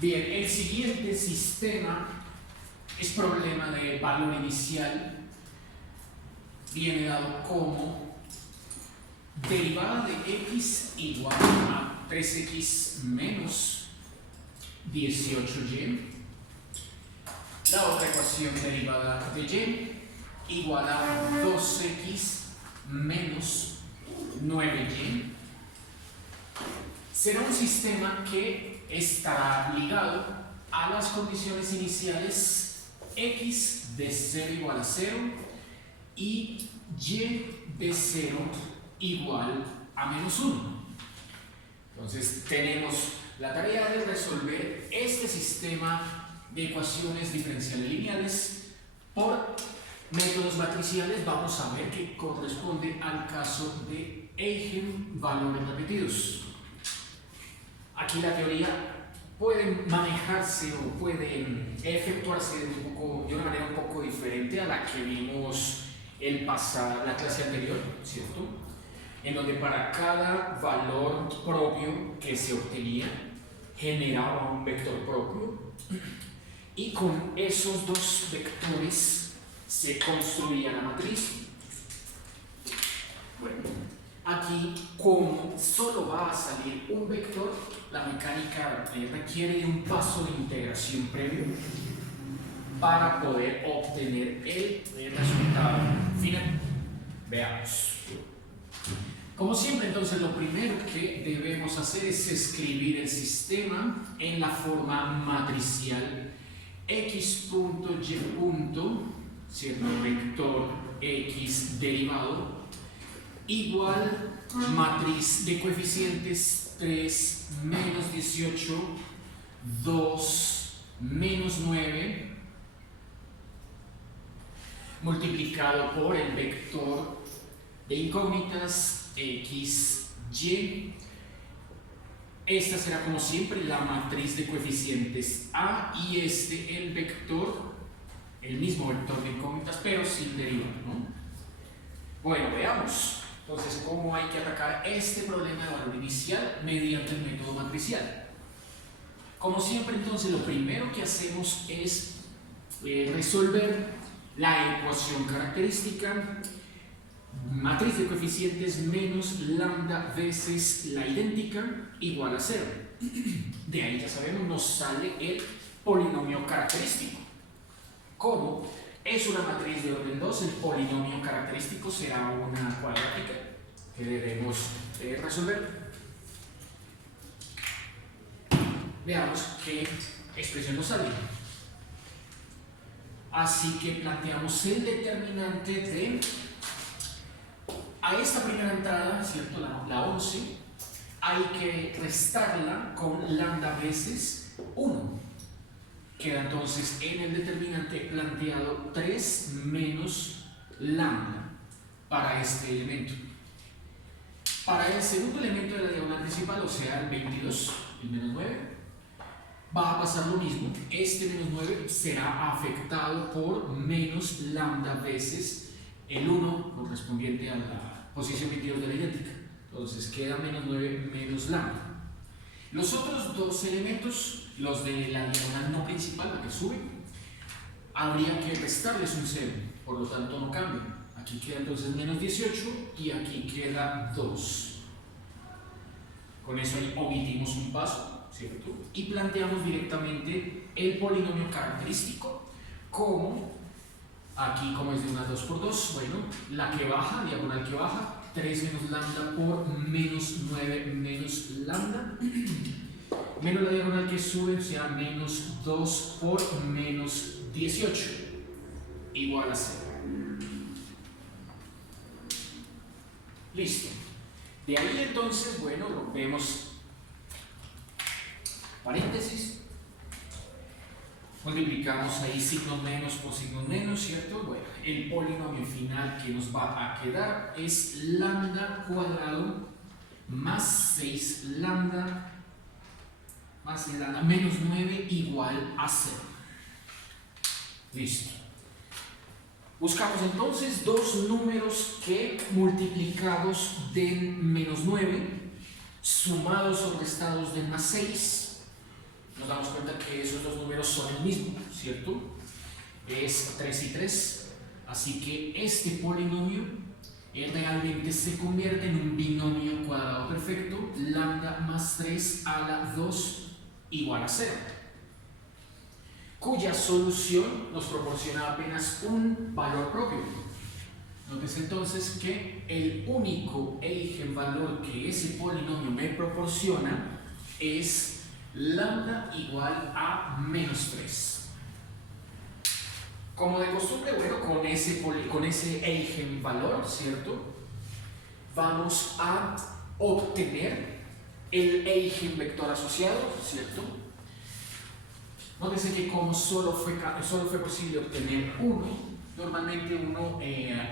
Bien, el siguiente sistema es problema de valor inicial. Viene dado como derivada de x igual a 3x menos 18y. La otra ecuación derivada de y igual a 2x menos 9y. Será un sistema que estará ligado a las condiciones iniciales x de 0 igual a 0 y y de 0 igual a menos 1. Entonces tenemos la tarea de resolver este sistema de ecuaciones diferenciales lineales por métodos matriciales. Vamos a ver que corresponde al caso de eigenvalores repetidos. Aquí la teoría puede manejarse o puede efectuarse de una manera un poco diferente a la que vimos la clase anterior, ¿cierto? En donde para cada valor propio que se obtenía generaba un vector propio y con esos dos vectores se construía la matriz. Bueno, aquí como solo va a salir un vector, la mecánica requiere de un paso de integración previo para poder obtener el resultado final. Veamos. Como siempre, entonces, lo primero que debemos hacer es escribir el sistema en la forma matricial. X punto y punto, ¿cierto? Vector x derivado igual matriz de coeficientes 3 menos 18, 2 menos 9 multiplicado por el vector de incógnitas x, y. Esta será como siempre la matriz de coeficientes A y el vector, el mismo vector de incógnitas, pero sin derivada, ¿no? Bueno, veamos entonces cómo hay que atacar este problema de valor inicial mediante el método matricial. Como siempre, entonces, lo primero que hacemos es resolver la ecuación característica, matriz de coeficientes menos lambda veces la idéntica igual a 0. De ahí ya sabemos, nos sale el polinomio característico. Como es una matriz de orden 2, el polinomio característico será una cuadrática que debemos resolver. Veamos qué expresión nos sale. Así que planteamos el determinante de, a esta primera entrada, ¿cierto? La 11, hay que restarla con lambda veces 1. Queda entonces en el determinante planteado 3 menos lambda para este elemento. Para el segundo elemento de la diagonal principal, o sea el 22, el menos 9, va a pasar lo mismo. Este menos 9 será afectado por menos lambda veces el 1 correspondiente a la posición 22 de la idéntica. Entonces queda menos 9 menos lambda. Los otros dos elementos, los de la diagonal no principal, la que sube, habría que restarles un 0, por lo tanto no cambia. Aquí queda entonces menos 18 y aquí queda 2. Con eso ahí omitimos un paso, ¿cierto? Y planteamos directamente el polinomio característico como, aquí como es de una 2 por 2, bueno, la que baja, diagonal que baja, 3 menos lambda por menos 9 menos lambda, menos la diagonal que sube, o sea, menos 2 por menos 18, igual a 0. Listo. De ahí entonces, bueno, rompemos paréntesis, multiplicamos ahí signos menos por signos menos, ¿cierto? Bueno, el polinomio final que nos va a quedar es lambda cuadrado más 6 lambda menos 9 igual a 0. Listo. Buscamos entonces dos números que multiplicados den menos 9, sumados o restados den más 6, nos damos cuenta que esos dos números son el mismo, ¿cierto? Es 3 y 3, así que este polinomio realmente se convierte en un binomio cuadrado perfecto, lambda más 3 a la 2 igual a 0, cuya solución nos proporciona apenas un valor propio. Nótese entonces que el único eigenvalor que ese polinomio me proporciona es lambda igual a menos 3. Como de costumbre, bueno, con ese eigenvalor, ¿cierto? Vamos a obtener el eigenvector asociado, ¿cierto? Nótese que como solo fue posible obtener uno, normalmente uno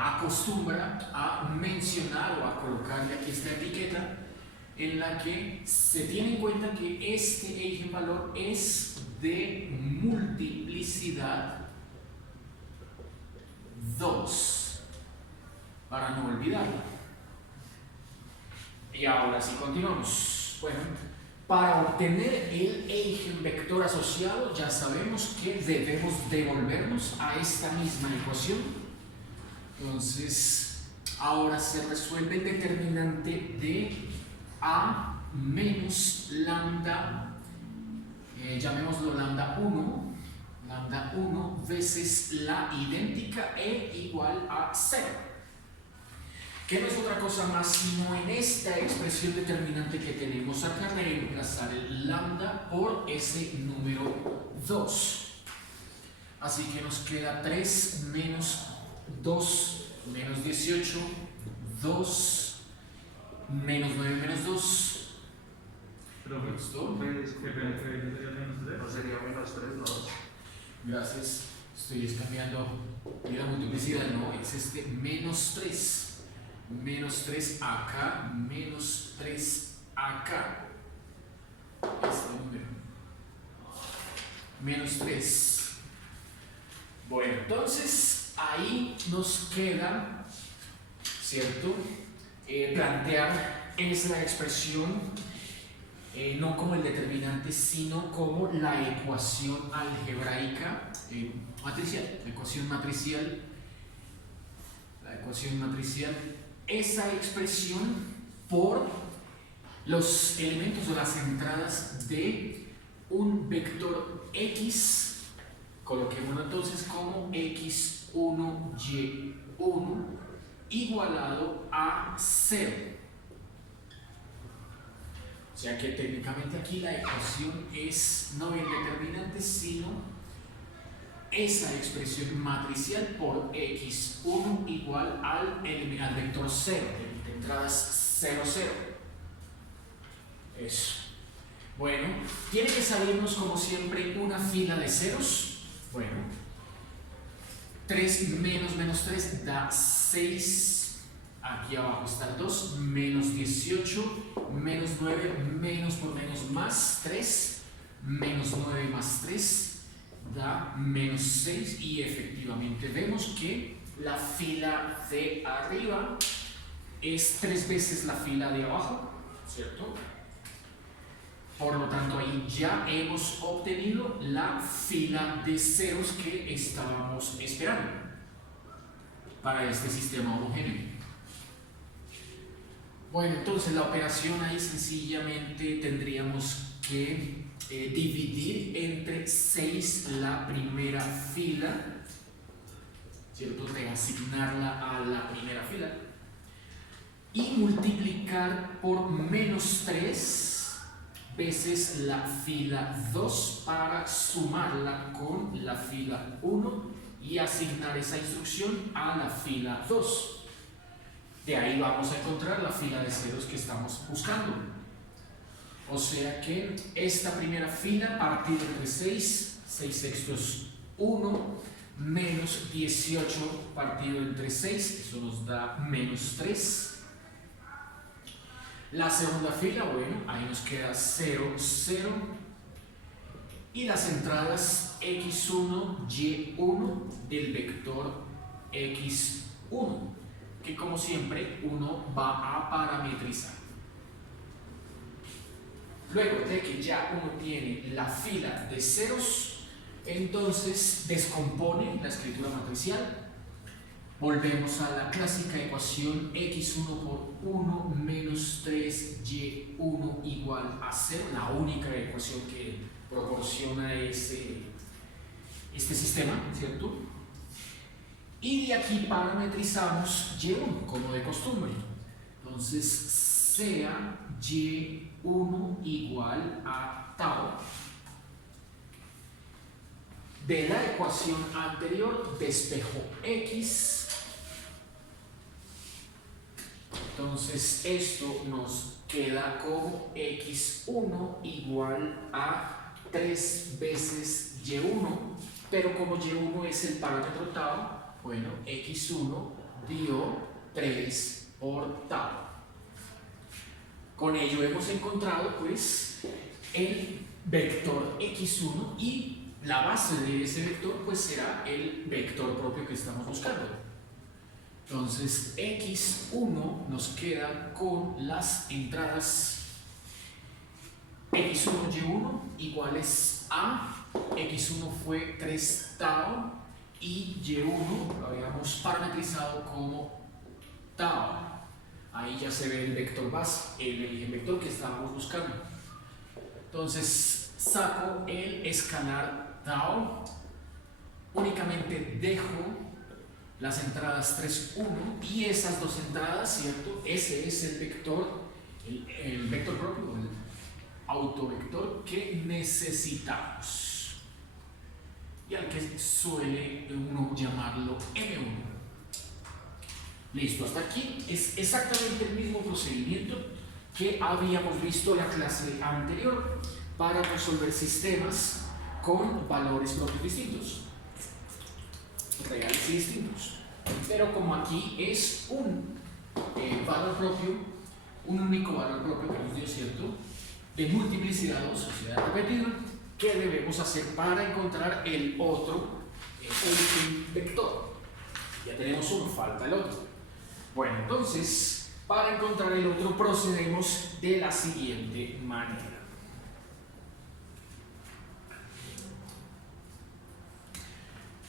acostumbra a mencionar o a colocarle aquí esta etiqueta en la que se tiene en cuenta que este eigenvalor es de multiplicidad 2, para no olvidarlo. Y ahora sí continuamos. Bueno, para obtener el eigenvector asociado ya sabemos que debemos devolvernos a esta misma ecuación. Entonces, ahora se resuelve el determinante de a menos lambda, llamémoslo lambda 1 veces la idéntica e igual a 0, que no es otra cosa más sino en esta expresión determinante que tenemos acá reemplazar el lambda por ese número 2. Así que nos queda 3 menos 2 menos 18, 2 menos 9 menos 2. ¿Listo? No sería menos 3, ¿no? Gracias. Estoy cambiando la multiplicidad, no, es este menos 3. Menos 3 acá, menos 3 acá. Este número. Menos 3. Bueno, entonces ahí nos queda, ¿cierto? Plantear esa expresión no como el determinante, sino como la ecuación algebraica matricial, la ecuación matricial, esa expresión por los elementos o las entradas de un vector x, coloquémoslo entonces como x1, y1 igualado a 0. O sea que técnicamente aquí la ecuación es no el determinante, sino esa expresión matricial por x1 igual al vector 0, de entradas 0, 0. Eso. Bueno, tiene que salirnos como siempre una fila de ceros. Bueno, 3 menos menos 3 da 6. Aquí abajo está el 2, menos 18, menos 9, menos por menos más 3, menos 9 más 3 da menos 6, y efectivamente vemos que la fila de arriba es 3 veces la fila de abajo, ¿cierto? Por lo tanto, ahí ya hemos obtenido la fila de ceros que estábamos esperando para este sistema homogéneo. Bueno, entonces la operación ahí sencillamente tendríamos que dividir entre 6 la primera fila, ¿cierto? Reasignarla a la primera fila y multiplicar por menos 3 veces la fila 2 para sumarla con la fila 1 y asignar esa instrucción a la fila 2. De ahí vamos a encontrar la fila de ceros que estamos buscando. O sea que esta primera fila partida entre 6 sextos 1, menos 18 partido entre 6, eso nos da menos 3. La segunda fila, bueno, ahí nos queda 0, 0. Y las entradas x1, y1 del vector x1. Que como siempre uno va a parametrizar. Luego de que ya uno tiene la fila de ceros, entonces descompone la escritura matricial. Volvemos a la clásica ecuación x1 por 1 menos 3y1 igual a 0, la única ecuación que proporciona este sistema, ¿cierto? Y de aquí parametrizamos y1 como de costumbre. Entonces, sea y1 igual a tau. De la ecuación anterior despejo x. Entonces esto nos queda como x1 igual a 3 veces y1, pero como y1 es el parámetro tau, bueno, x1 dio 3 por tau. Con ello hemos encontrado pues el vector x1 y la base de ese vector pues será el vector propio que estamos buscando. Entonces x1 nos queda con las entradas x1 y1 iguales a x1 fue 3 tau y y1 lo habíamos parametrizado como tau. Ahí ya se ve el vector base, el vector que estábamos buscando. Entonces saco el escalar tau, únicamente dejo las entradas 3, 1 y esas dos entradas, ¿cierto? Ese es el vector, el vector propio, el autovector que necesitamos y al que suele uno llamarlo M1. Listo, hasta aquí es exactamente el mismo procedimiento que habíamos visto en la clase anterior para resolver sistemas con valores propios distintos, reales y distintos. Pero como aquí es un valor propio, un único valor propio que nos dio, ¿cierto?, de multiplicidad o sociedad repetida, ¿qué debemos hacer para encontrar el otro vector? Ya tenemos uno, falta el otro. Bueno, entonces, para encontrar el otro procedemos de la siguiente manera.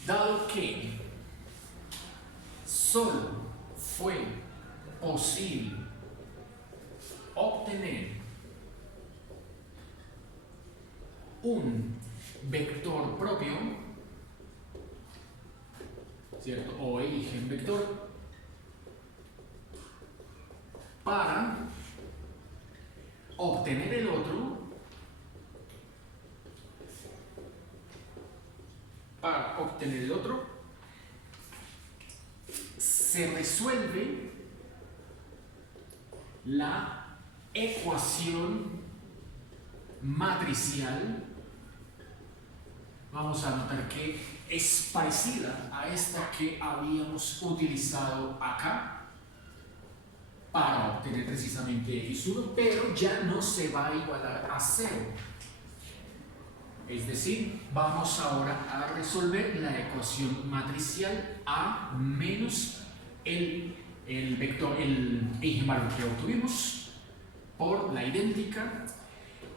Dado que solo fue posible obtener un vector propio, ¿cierto?, o eigenvector, para obtener el otro, se resuelve la ecuación matricial. Vamos a notar que es parecida a esta que habíamos utilizado acá para obtener precisamente x1, pero ya no se va a igualar a 0. Es decir, vamos ahora a resolver la ecuación matricial A menos el vector, el eigenvalor que obtuvimos por la idéntica.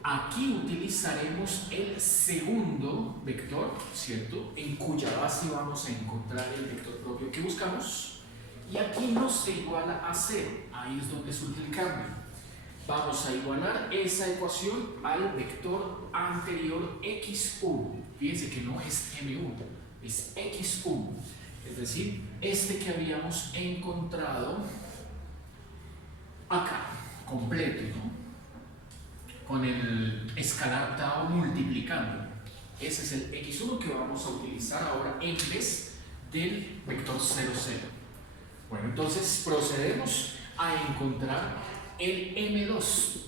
Aquí utilizaremos el segundo vector, ¿cierto?, en cuya base vamos a encontrar el vector propio que buscamos. Y aquí no se iguala a 0, ahí es donde surge el cambio. Vamos a igualar esa ecuación al vector anterior x1. Fíjense que no es m1, es x1. Es decir, este que habíamos encontrado acá, completo, ¿no?, con el escalar tau multiplicando. Ese es el x1 que vamos a utilizar ahora en vez del vector 0, 0. Bueno, entonces procedemos a encontrar el m2.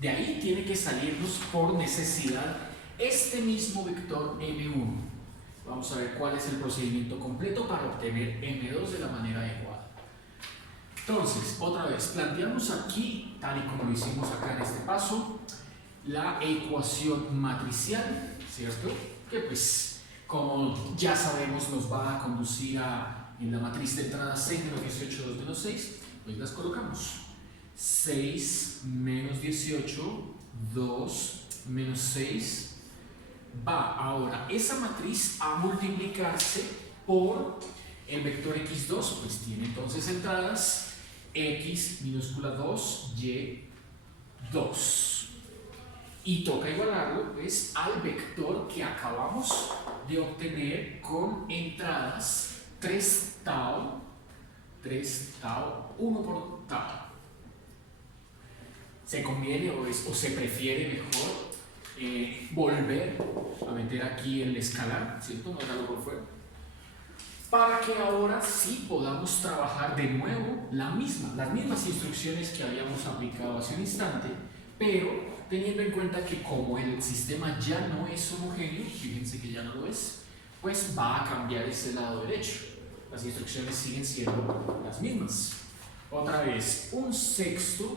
De ahí tiene que salirnos por necesidad este mismo vector m1. Vamos a ver cuál es el procedimiento completo para obtener m2 de la manera adecuada. Entonces, otra vez, planteamos aquí, tal y como lo hicimos acá en este paso, la ecuación matricial, ¿cierto?, que pues, como ya sabemos, nos va a conducir en la matriz de entrada 6 menos 18, 2 menos 6, pues las colocamos. 6 menos 18, 2 menos 6 va ahora esa matriz a multiplicarse por el vector x2, pues tiene entonces entradas x minúscula 2, y 2. Y toca igualarlo pues al vector que acabamos de obtener con entradas 3 tau, 1 por tau. Se conviene o se prefiere mejor volver a meter aquí el escalar, ¿cierto? No dejarlo por fuera. Para que ahora sí podamos trabajar de nuevo las mismas instrucciones que habíamos aplicado hace un instante, pero teniendo en cuenta que como el sistema ya no es homogéneo, fíjense que ya no lo es, pues va a cambiar ese lado derecho. Las instrucciones siguen siendo las mismas. Otra vez, 1/6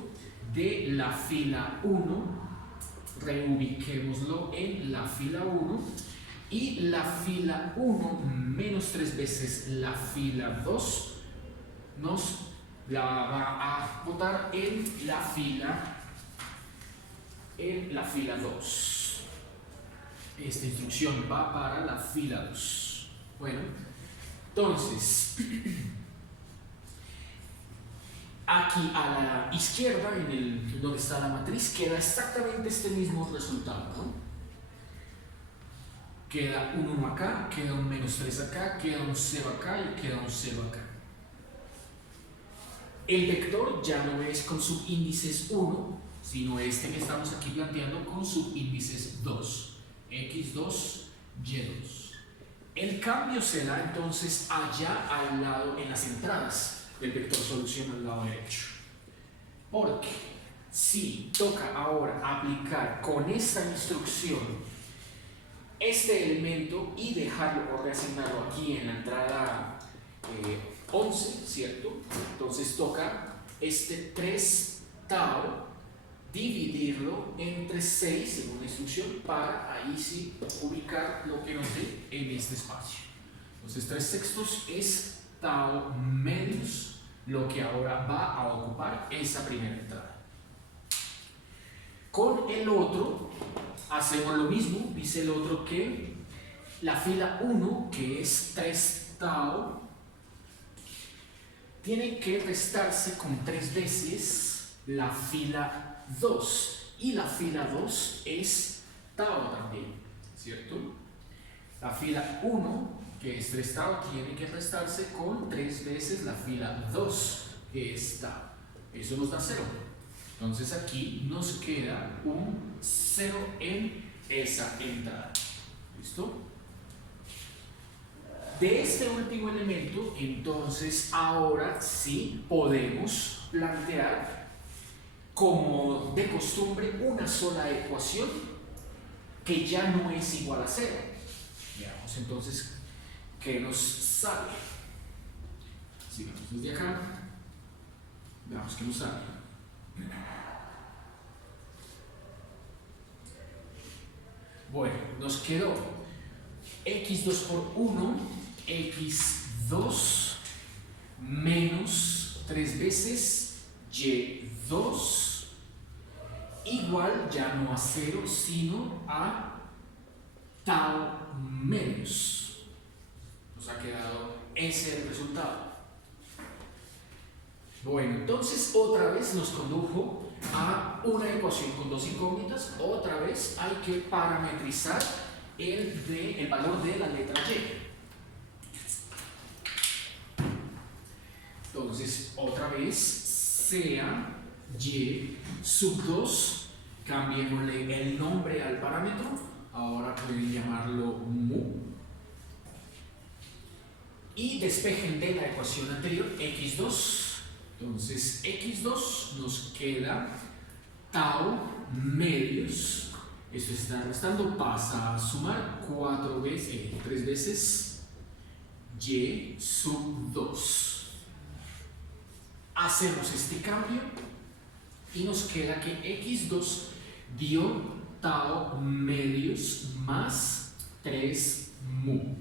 de la fila 1, reubiquémoslo en la fila 1, y la fila 1 menos 3 veces la fila 2 nos la va a botar en la fila 2. Esta instrucción va para la fila 2. Bueno, entonces aquí a la izquierda, donde está la matriz, queda exactamente este mismo resultado, ¿no? Queda un 1 acá, queda un menos 3 acá, queda un 0 acá y queda un 0 acá. El vector ya no es con subíndices 1, sino este que estamos aquí planteando con subíndices 2, x2, y2. El cambio se da entonces allá al lado, en las entradas del vector solución al lado derecho. Porque si toca ahora aplicar con esta instrucción este elemento y dejarlo o reasignarlo aquí en la entrada 11, ¿cierto? Entonces toca este 3 tau dividirlo entre 6 según la instrucción para ahí sí ubicar lo que nos dé en este espacio. Entonces 3/6 es tau medios lo que ahora va a ocupar esa primera entrada. Con el otro hacemos lo mismo, dice el otro que la fila 1, que es 3 tau, tiene que restarse con 3 veces la fila 2, y la fila 2 es tau también, ¿cierto? La fila 1, que es 3 tau, tiene que restarse con 3 veces la fila 2, que es tau. Eso nos da 0. Entonces aquí nos queda un 0 en esa entrada. ¿Listo? De este último elemento, entonces ahora sí podemos plantear como de costumbre una sola ecuación que ya no es igual a 0. Veamos entonces qué nos sale. Sigamos desde acá. Veamos qué nos sale. Bueno, nos quedó x2 por 1, x2 menos 3 veces y2 igual ya no a 0 sino a tau menos. Nos ha quedado ese el resultado. Bueno, entonces otra vez nos condujo a una ecuación con dos incógnitas. Otra vez hay que parametrizar el valor de la letra y. Entonces, otra vez sea y sub 2, cambiémosle el nombre al parámetro, ahora pueden llamarlo mu, y despejen de la ecuación anterior x2. Entonces x2 nos queda tau medios, esto está restando, pasa a sumar 3 veces y sub 2. Hacemos este cambio y nos queda que x2 dio tau medios más 3 mu.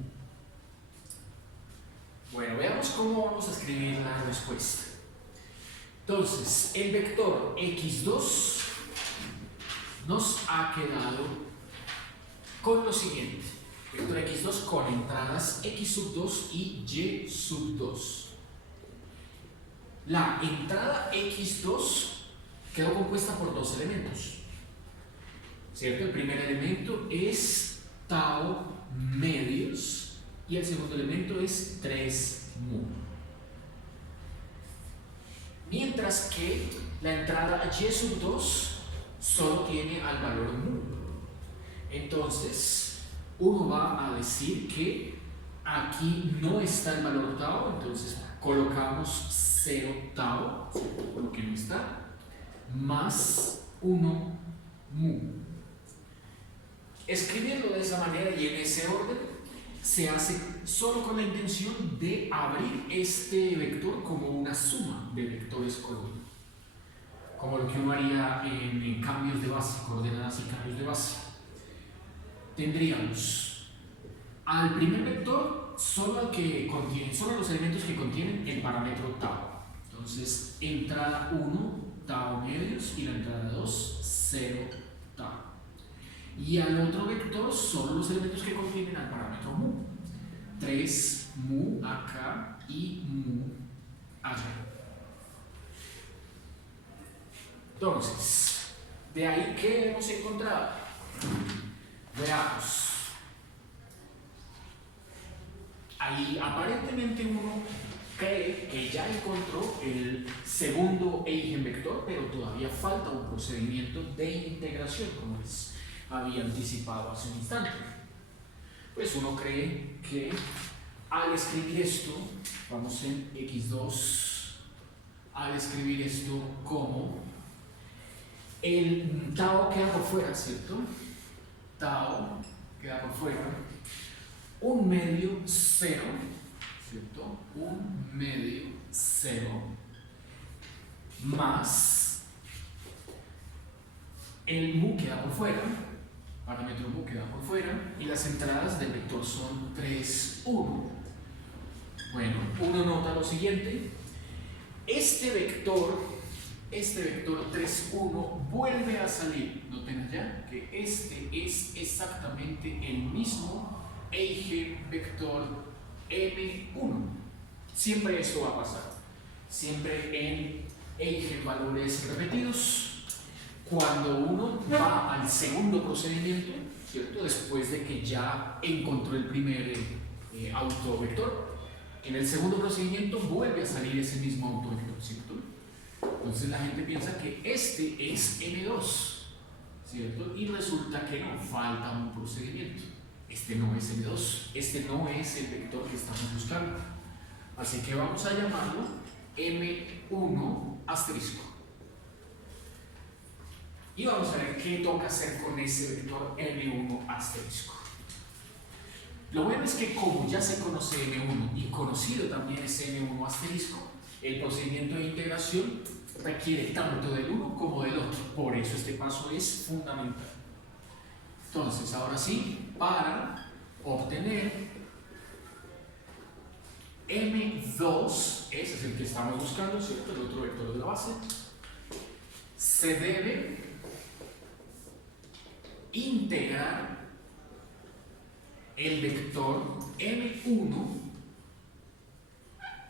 Bueno, veamos cómo vamos a escribir la respuesta. Entonces, el vector x2 nos ha quedado con lo siguiente. Vector x2 con entradas x sub 2 y y sub 2. La entrada x2 quedó compuesta por dos elementos, ¿cierto? El primer elemento es tau medios y el segundo elemento es 3 mu. Mientras que la entrada y sub 2 solo tiene al valor mu. Entonces, uno va a decir que aquí no está el valor tau, entonces colocamos 0 tau, lo que no está, más 1 mu. Escribirlo de esa manera y en ese orden se hace solo con la intención de abrir este vector como una suma de vectores columna, como lo que uno haría en cambios de base, coordenadas y cambios de base. Tendríamos al primer vector solo los elementos que contienen el parámetro tau. Entonces, entrada 1, tau medios, y la entrada 2, 0 tau. Y al otro vector solo los elementos que contienen al parámetro mu. 3 mu acá y mu allá. Entonces, de ahí que hemos encontrado. Veamos. Ahí aparentemente uno cree que ya encontró el segundo eigenvector, pero todavía falta un procedimiento de integración, como les había anticipado hace un instante. Pues uno cree que al escribir esto, vamos en x2, al escribir esto como el tau queda por fuera, ¿cierto? Tau queda por fuera, 1 medio 0, ¿cierto? 1 medio 0 más el mu queda por fuera, parámetro mu queda por fuera, y las entradas del vector son 3, 1. Bueno, uno nota lo siguiente: este vector 3, 1 vuelve a salir. Noten allá que este es exactamente el mismo eigenvector M1. Siempre esto va a pasar. Siempre en eigenvalores repetidos. Cuando uno va al segundo procedimiento, ¿cierto? Después de que ya encontró el primer autovector, en el segundo procedimiento vuelve a salir ese mismo autovector, ¿cierto? Entonces la gente piensa que este es M2, ¿cierto? Y resulta que no, falta un procedimiento. Este no es M2, este no es el vector que estamos buscando. Así que vamos a llamarlo M1 asterisco. Y vamos a ver qué toca hacer con ese vector M1 asterisco. Lo bueno es que como ya se conoce M1 y conocido también es M1 asterisco, el procedimiento de integración requiere tanto del uno como del otro. Por eso este paso es fundamental. Entonces, ahora sí, para obtener M2, ese es el que estamos buscando, ¿cierto? El otro vector de la base, se debe integrar el vector M1,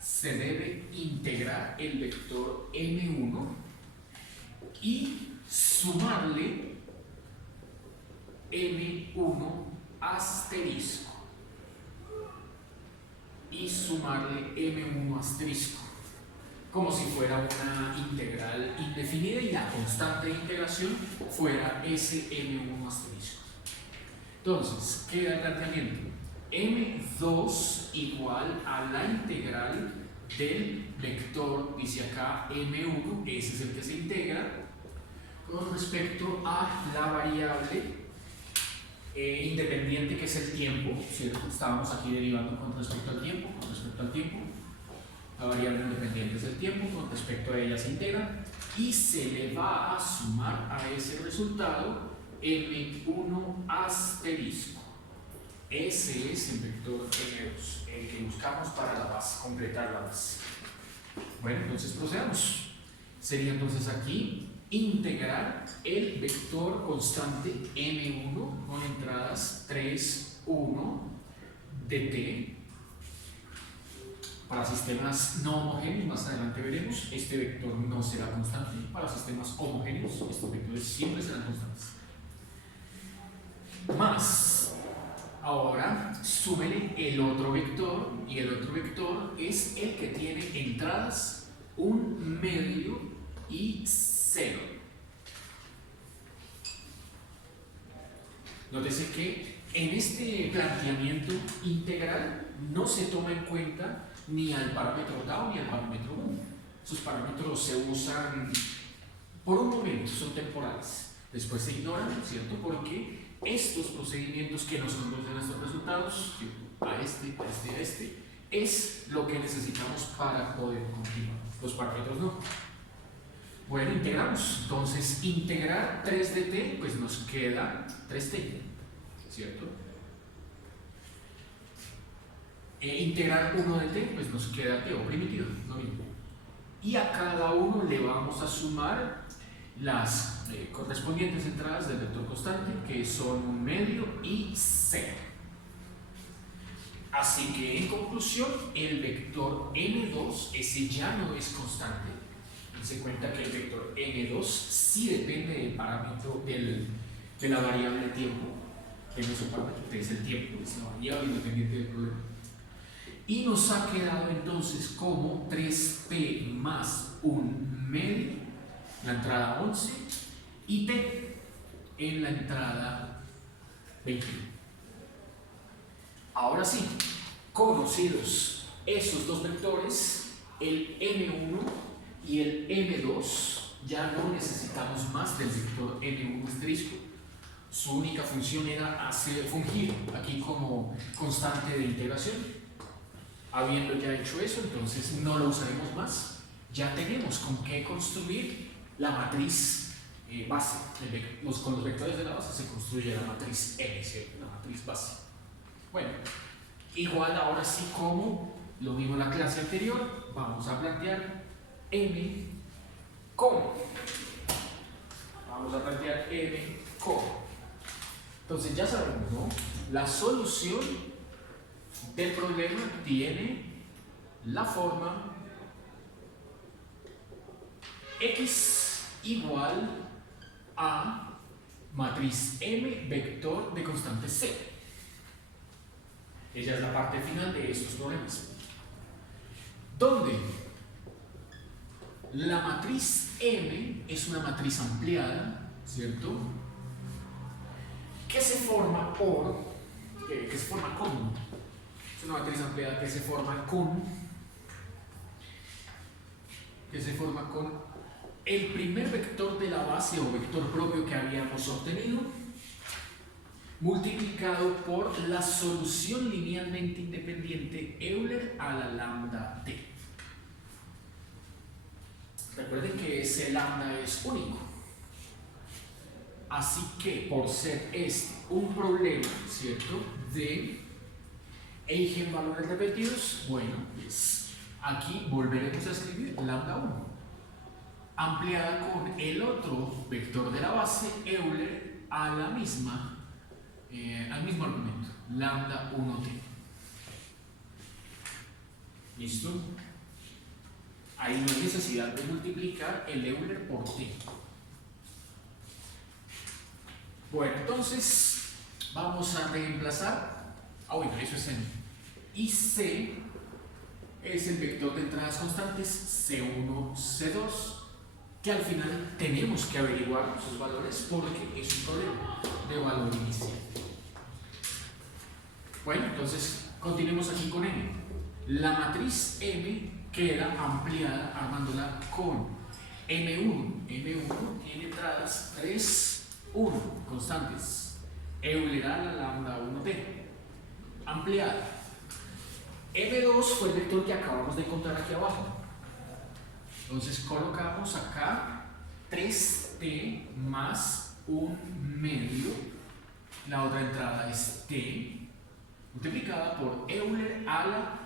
se debe integrar el vector M1 y sumarle M1 asterisco y sumarle M1 asterisco como si fuera una integral indefinida y la constante de integración fuera ese M1 asterisco. Entonces, queda el planteamiento: M2 igual a la integral del vector, dice acá M1, ese es el que se integra, con respecto a la variable independiente que es el tiempo, ¿cierto? Estábamos aquí derivando con respecto al tiempo, la variable independiente es el tiempo, con respecto a ella se integra, y se le va a sumar a ese resultado M1 asterisco. Ese es el vector M2, el que buscamos para la base, completar la base. Bueno, entonces procedamos. Sería entonces aquí integrar el vector constante m1 con entradas 3, 1 de t para sistemas no homogéneos. Más adelante veremos, este vector no será constante. Para sistemas homogéneos, estos vectores siempre serán constantes. Más, ahora súmele el otro vector, y el otro vector es el que tiene entradas 1 medio y 0. Nótese que en este planteamiento integral no se toma en cuenta ni al parámetro tau ni al parámetro 1. Esos parámetros se usan por un momento, son temporales. Después se ignoran, ¿cierto? Porque estos procedimientos que nos conducen a estos resultados, a este, es lo que necesitamos para poder continuar. Los parámetros no. Bueno, integramos. Entonces, integrar 3 de t, pues nos queda 3t, ¿cierto? Integrar 1 de t, pues nos queda t o primitivo, lo mismo. Y a cada uno le vamos a sumar las correspondientes entradas del vector constante, que son 1 medio y 0. Así que en conclusión, el vector n2, ese ya no es constante. Se cuenta que el vector n2 sí depende del parámetro de la variable tiempo, que no es un parámetro, que es el tiempo, es una variable independiente del problema. Y nos ha quedado entonces como 3p más 1 medio, la entrada 11, y t en la entrada 21. Ahora sí, conocidos esos dos vectores, el m1 y el m2, ya no necesitamos más del vector m1 asterisco. Su única función era fungir aquí como constante de integración. Habiendo ya hecho eso, entonces no lo usaremos más. Ya tenemos con qué construir la matriz base. Con los vectores de la base se construye la matriz M, ¿cierto? La matriz base. Bueno, igual ahora sí, como lo mismo en la clase anterior, vamos a plantear M como. Vamos a plantear M como. Entonces ya sabemos, ¿no? La solución del problema tiene la forma x igual a matriz M vector de constante C. Ella es la parte final de estos problemas, donde la matriz M es una matriz ampliada, ¿cierto? Que se forma con es una matriz ampliada que se forma con el primer vector de la base o vector propio que habíamos obtenido multiplicado por la solución linealmente independiente Euler a la lambda t. Recuerden que ese lambda es único. Así que por ser este un problema, ¿cierto?, de eigenvalores repetidos, bueno, pues aquí volveremos a escribir lambda 1, ampliada con el otro vector de la base, Euler, a la misma, al mismo argumento, lambda 1t. ¿Listo? Ahí no hay necesidad de multiplicar el Euler por t. Bueno, entonces vamos a reemplazar. Bueno, eso es n. Y C es el vector de entradas constantes C1, C2, que al final tenemos que averiguar sus valores porque es un problema de valor inicial. Bueno, entonces continuemos aquí con M. La matriz M queda ampliada armándola con M1. M1 tiene entradas 3, 1, constantes. Euler a la lambda 1t. Ampliada. M2 fue el vector que acabamos de encontrar aquí abajo. Entonces colocamos acá 3t más 1 medio. La otra entrada es t multiplicada por Euler a la.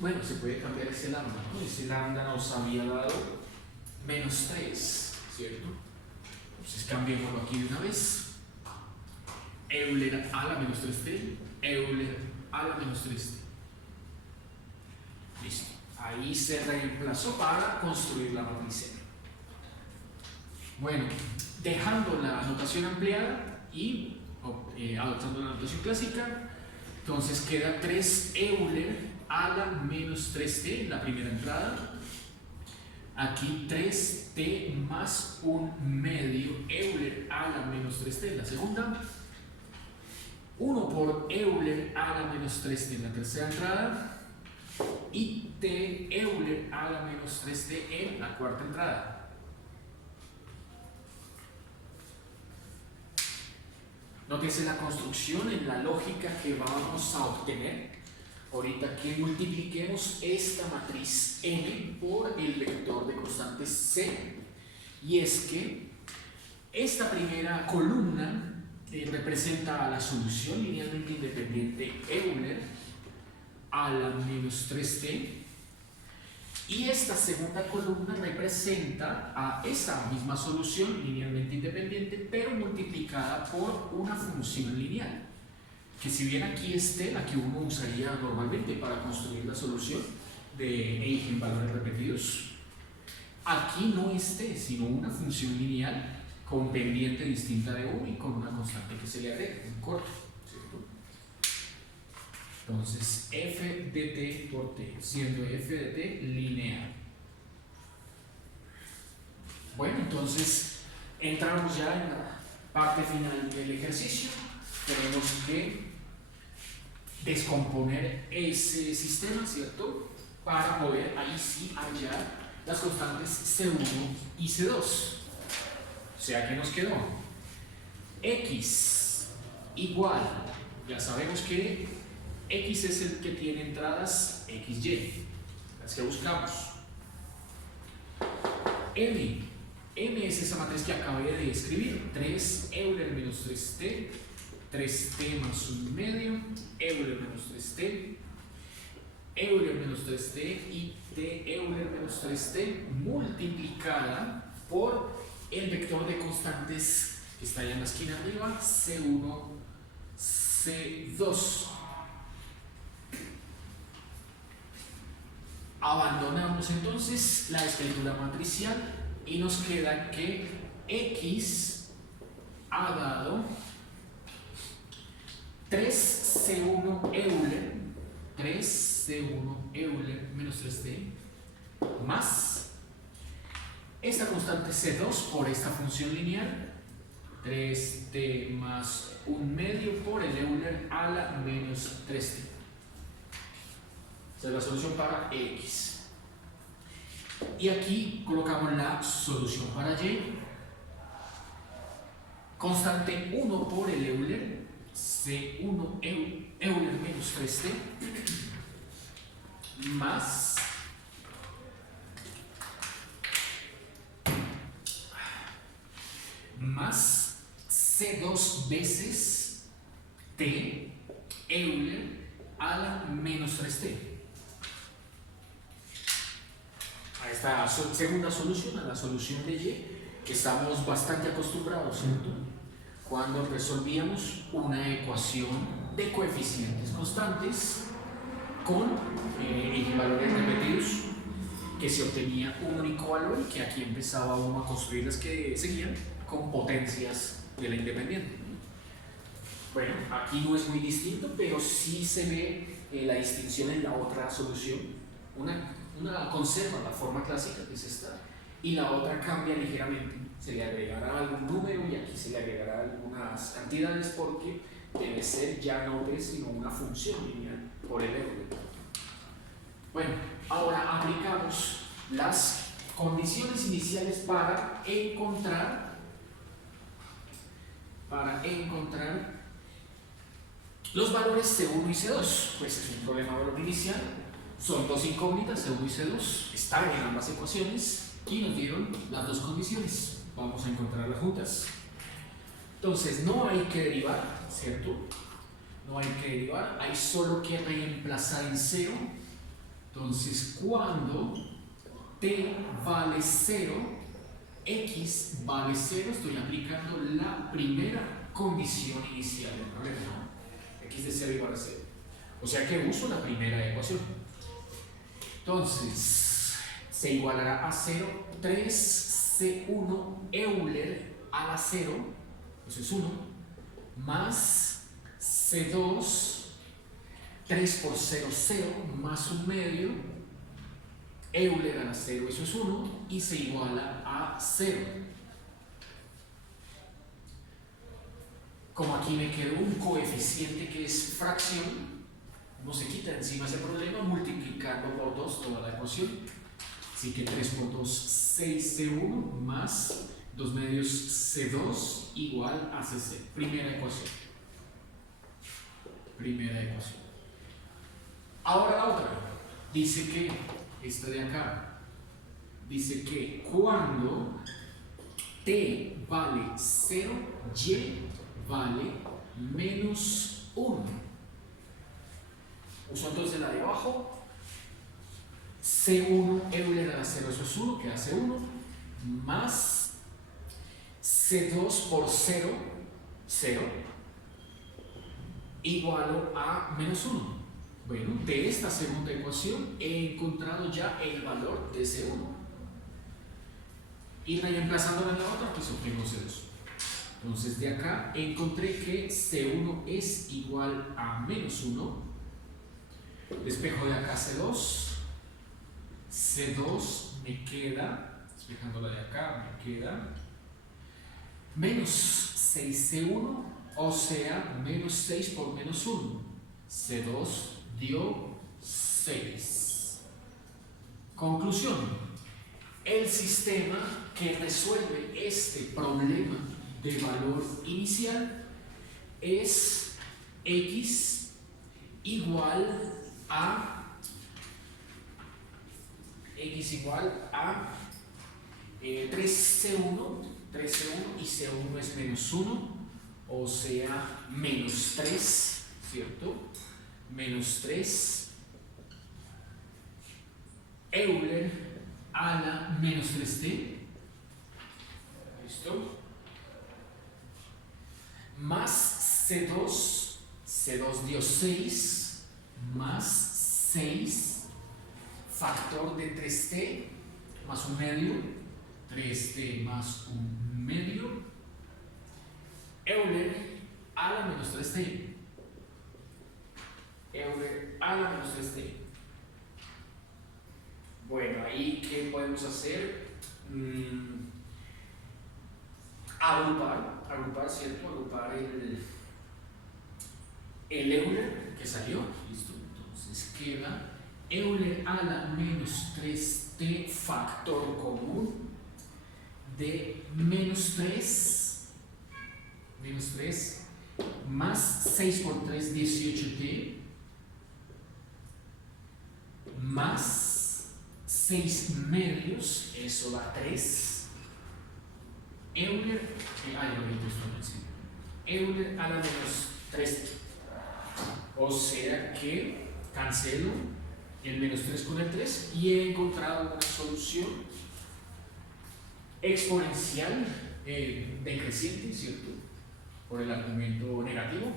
Bueno, se puede cambiar ese lambda, ¿no? Ese lambda nos había dado menos 3, ¿cierto? Entonces cambiémoslo aquí de una vez. Euler a la menos 3t, Euler a la menos 3t. Listo. Ahí se reemplazó para construir la matriz M. Bueno, dejando la notación ampliada y adoptando la notación clásica, entonces queda 3 Euler a la menos 3t en la primera entrada. Aquí 3t más un medio Euler a la menos 3t en la segunda. 1 por Euler a la menos 3t en la tercera entrada. Y t Euler a la menos 3t en la cuarta entrada. Nótese la construcción en la lógica que vamos a obtener ahorita que multipliquemos esta matriz M por el vector de constantes C. Y es que esta primera columna representa la solución linealmente independiente Euler a la menos 3t, y esta segunda columna representa a esa misma solución linealmente independiente pero multiplicada por una función lineal, que si bien aquí esté la que uno usaría normalmente para construir la solución de eigenvalores repetidos, aquí no esté sino una función lineal con pendiente distinta de u y con una constante que se le agrega, un corto, ¿cierto? Entonces, f de t por t, siendo f de t lineal. Bueno, entonces entramos ya en la parte final del ejercicio. Tenemos que descomponer ese sistema, ¿cierto? Para poder ahí sí hallar las constantes C1 y C2. O sea que nos quedó x igual, ya sabemos que x es el que tiene entradas xy, las que buscamos. M es esa matriz que acabé de escribir, 3 Euler menos 3t, 3t más un medio, Euler menos 3t, Euler menos 3t y t Euler menos 3t multiplicada por el vector de constantes que está allá en la esquina arriba, C1, C2. Abandonamos entonces la escritura matricial y nos queda que x ha dado 3C1 Euler, 3C1 Euler menos 3t, más esta constante C2 por esta función lineal, 3t más un medio por el Euler a la menos 3t. Esa es la solución para x. Y aquí colocamos la solución para y. Constante 1 por el Euler, C1 Euler menos 3t, más C2 veces t Euler a la menos 3t. A esta segunda solución, a la solución de y, que estamos bastante acostumbrados, ¿cierto? Cuando resolvíamos una ecuación de coeficientes constantes con eigenvalores repetidos, que se obtenía un único valor y que aquí empezaba uno a construir las que seguían con potencias de la independiente. Bueno, aquí no es muy distinto, pero sí se ve la distinción en la otra solución. Una conserva la forma clásica, que es esta, y la otra cambia ligeramente. Se le agregará algún número y aquí se le agregará algunas cantidades porque debe ser ya no t sino una función lineal por el Euler. Bueno, ahora aplicamos las condiciones iniciales para encontrar los valores C1 y C2. Pues es un problema de valor inicial. Son dos incógnitas, C1 y C2, están en ambas ecuaciones y nos dieron las dos condiciones. Vamos a encontrarlas juntas. Entonces, no hay que derivar, ¿cierto? No hay que derivar, hay solo que reemplazar en cero. Entonces, cuando t vale 0, x vale 0, estoy aplicando la primera condición inicial del problema, ¿no? X de 0 igual a 0. O sea que uso la primera ecuación. Entonces, se igualará a 0, 3C1 Euler a la 0, eso es 1, más C2, 3 por 0, 0, más 1 medio, Euler a la 0, eso es 1, y se iguala a 0. Como aquí me quedó un coeficiente que es fracción, no se quita encima ese problema multiplicando por 2 toda la ecuación. Así que 3 por 2, 6C1 más 2 medios C2 igual a CC. Primera ecuación. Primera ecuación. Ahora la otra. Dice que, esta de acá, dice que cuando t vale 0, y vale menos 1. Uso entonces la de abajo. C1 Euler a la 0, eso es 1, que hace 1, más C2 por 0, 0, igual a menos 1. Bueno, de esta segunda ecuación he encontrado ya el valor de C1. Y reemplazándola en la otra, pues obtengo C2. Entonces de acá encontré que C1 es igual a menos 1. Despejo de acá C2. C2 me queda, despejándola de acá, me queda menos 6C1, o sea, menos 6 por menos 1. C2 dio 6. Conclusión. El sistema que resuelve este problema de valor inicial es x igual a 3C1 y C1 es menos 1, o sea, menos 3, ¿cierto? Menos 3 Euler a la menos 3t, ¿listo? Más C2 dio 6, más 6, factor de 3t, más 1 medio, 3t más 1 medio, Euler a la menos 3t. Euler a la menos 3t. Bueno, ahí ¿qué podemos hacer? Agrupar, ¿cierto? Agrupar el Euler que salió, listo. Entonces queda Euler a la menos 3t factor común de menos 3 más 6 por 3, 18t, más 6 medios, eso da 3. Euler, Euler a la menos 3. O sea que cancelo el menos 3 con el 3 y he encontrado una solución exponencial decreciente, ¿cierto? Por el argumento negativo,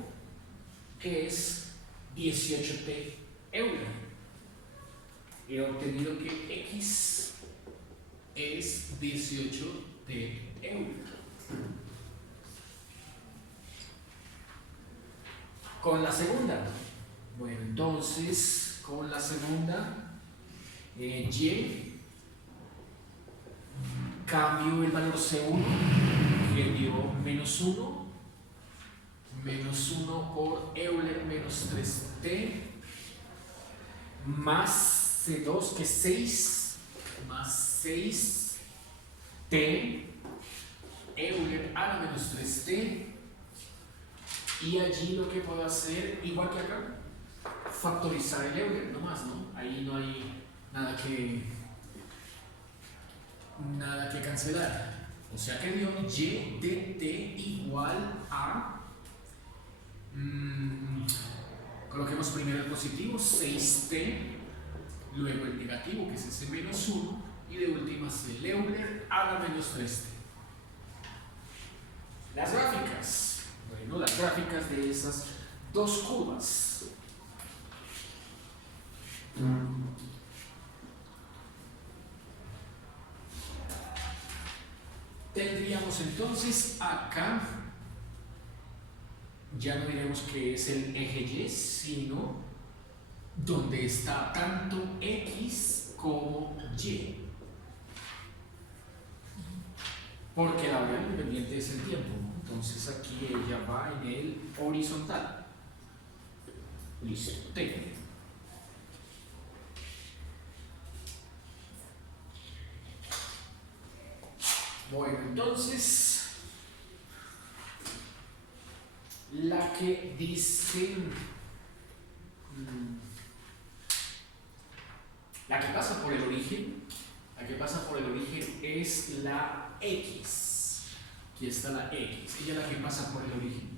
que es 18t Euler. He obtenido que x es 18t Euler. Con la segunda, bueno, entonces con la segunda, y cambio el valor C1 que dio menos 1 por Euler menos 3t más C2 que es 6 más 6t Euler a la menos 3t. Y allí lo que puedo hacer, igual que acá, factorizar el Euler nomás, ¿no? Ahí no hay nada que cancelar. O sea que dio y de t igual a, coloquemos primero el positivo, 6t, luego el negativo, que es ese menos 1, y de última C, Euler a la menos 3t. Las gráficas. Bueno, las gráficas de esas dos curvas. Tendríamos entonces acá, ya no diremos que es el eje Y, sino donde está tanto X como Y. Porque la variable independiente es el tiempo, ¿no? Entonces aquí ella va en el horizontal. Listo, T. Bueno, entonces la que dice la que pasa por el origen, es la X. Aquí está la X, ella es la que pasa por el origen.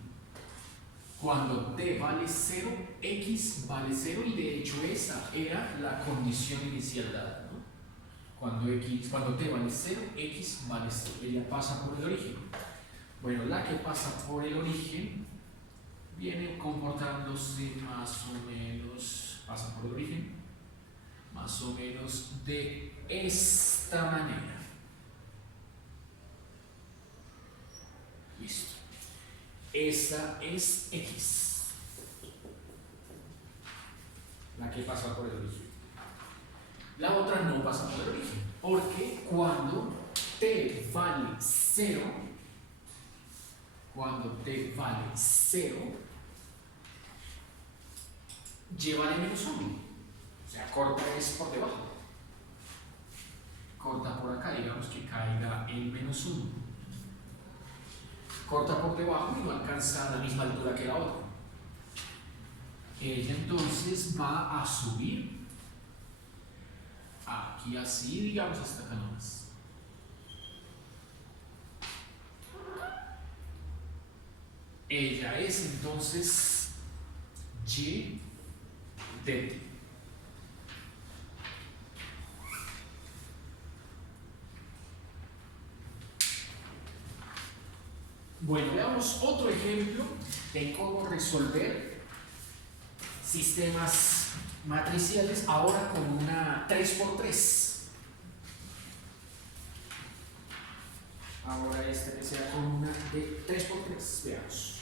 Cuando t vale 0, x vale 0, y de hecho esa era la condición inicial dada, ¿no? Cuando t vale 0, x vale 0, ella pasa por el origen. Bueno, la que pasa por el origen viene comportándose más o menos, pasa por el origen, más o menos de esta manera. Listo. Esa es X, la que pasa por el origen. La otra no pasa por el origen, porque cuando t vale 0, y vale menos 1. O sea, corta es por debajo. Corta por acá, digamos que caiga el menos 1. Corta por debajo y no alcanza la misma altura que la otra. Ella entonces va a subir aquí así, digamos hasta acá nomás. Ella es entonces y de t. Bueno, veamos otro ejemplo de cómo resolver sistemas matriciales ahora con una 3×3. Ahora esta que sea con una de 3×3. Veamos.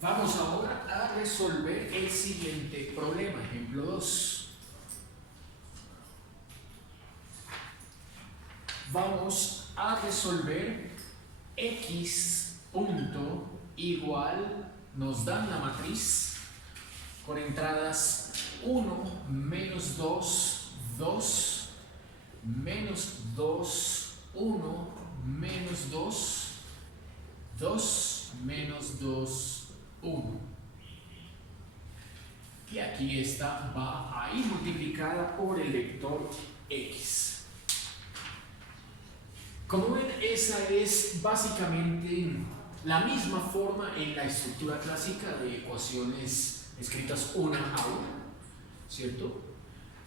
Vamos ahora a resolver el siguiente problema, ejemplo 2. Vamos a resolver x punto igual, nos dan la matriz con entradas 1, menos 2, 2, menos 2, 1, menos 2, 2, menos 2, 1. Y aquí esta va a ir multiplicada por el vector x. Como ven, esa es básicamente la misma forma en la estructura clásica de ecuaciones escritas una a una, ¿cierto?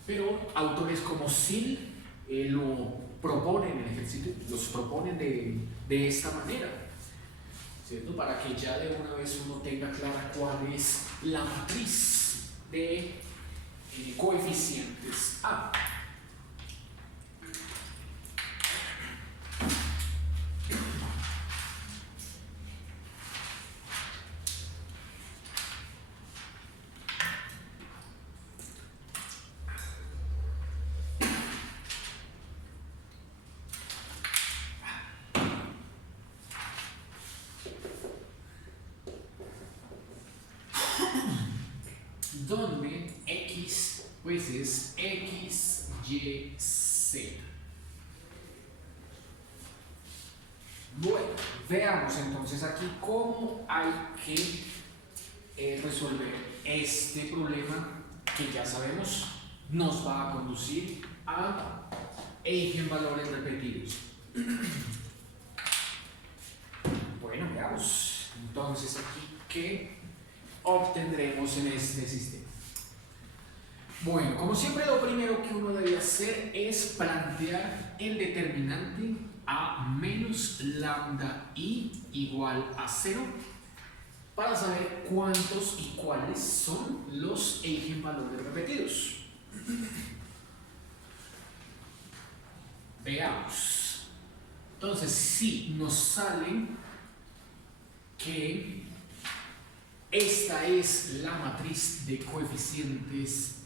Pero autores como Sill lo proponen en ejercicio, los proponen de esta manera, ¿cierto? Para que ya de una vez uno tenga clara cuál es la matriz de coeficientes A. Donde x pues es x, y, z. Bueno, veamos entonces aquí cómo hay que resolver este problema que ya sabemos nos va a conducir a eigenvalores repetidos. Bueno, veamos. Entonces aquí, ¿qué obtendremos en este sistema? Bueno, como siempre, lo primero que uno debe hacer es plantear el determinante a menos lambda i igual a 0 para saber cuántos y cuáles son los eigenvalores repetidos. Veamos. Entonces, si nos sale que esta es la matriz de coeficientes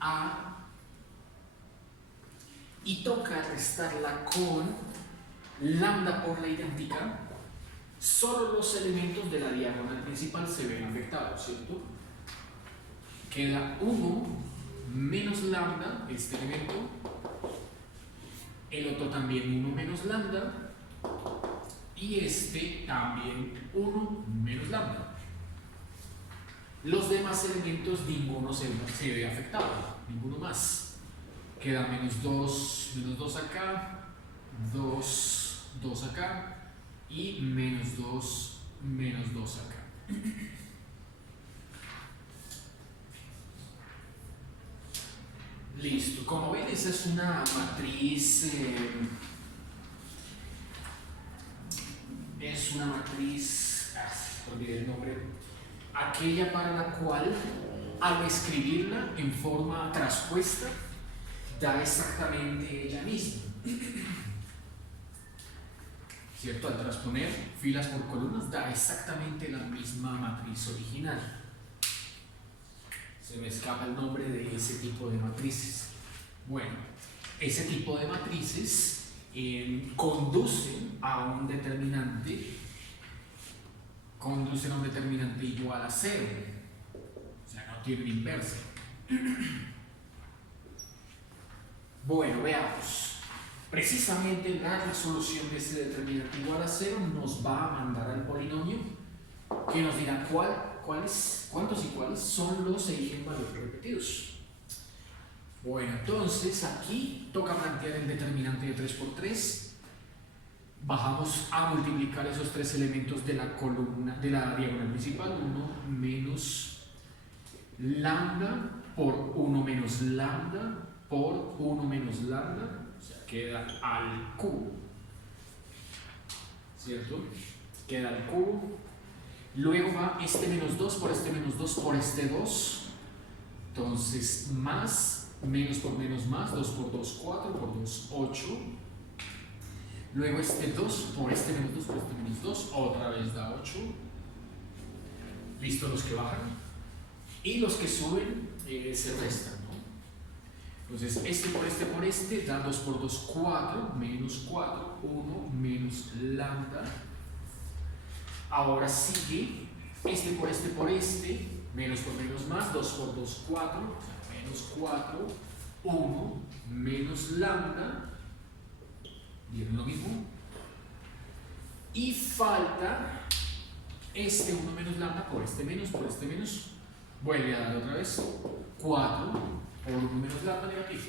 A y toca restarla con lambda por la idéntica, solo los elementos de la diagonal principal se ven afectados, ¿cierto? Queda 1 menos lambda, este elemento, el otro también 1 menos lambda y este también 1 menos lambda. Los demás elementos ninguno se ve afectado, ninguno más. Queda menos 2 acá, 2 acá y menos 2 acá. Listo, como ven, esa es una matriz, olvidé el nombre, aquella para la cual al escribirla en forma traspuesta da exactamente ella misma, ¿cierto? Al transponer filas por columnas da exactamente la misma matriz original. Se me escapa el nombre de ese tipo de matrices. Bueno, ese tipo de matrices conducen a un determinante igual a 0. O sea, no tienen inversa. Bueno, veamos. Precisamente la resolución de ese determinante igual a 0 nos va a mandar al polinomio que nos dirá cuántos y cuáles son los eigenvalores repetidos. Bueno, entonces aquí toca plantear el determinante de 3 por 3. Bajamos a multiplicar esos tres elementos de la columna, de la diagonal principal. 1 menos lambda por 1 menos lambda por 1 menos lambda, o sea, queda al cubo, ¿cierto? Queda al cubo. Luego va este menos 2 por este menos 2 por este 2. Entonces, más, menos por menos más, 2 por 2, 4, por 2, 8. Luego este 2 por este menos 2 por este menos 2, otra vez da 8. Listo los que bajan. Y los que suben se restan, ¿no? Entonces, este por este da 2 por 2, 4, menos 4, 1, menos lambda. Ahora sigue este por este, menos por menos más, 2 por 2, 4, o sea, menos 4, 1, menos lambda. ¿Vieron lo mismo? Y falta este 1 menos lambda por este menos, vuelve a dar otra vez 4 por 1 menos lambda negativo.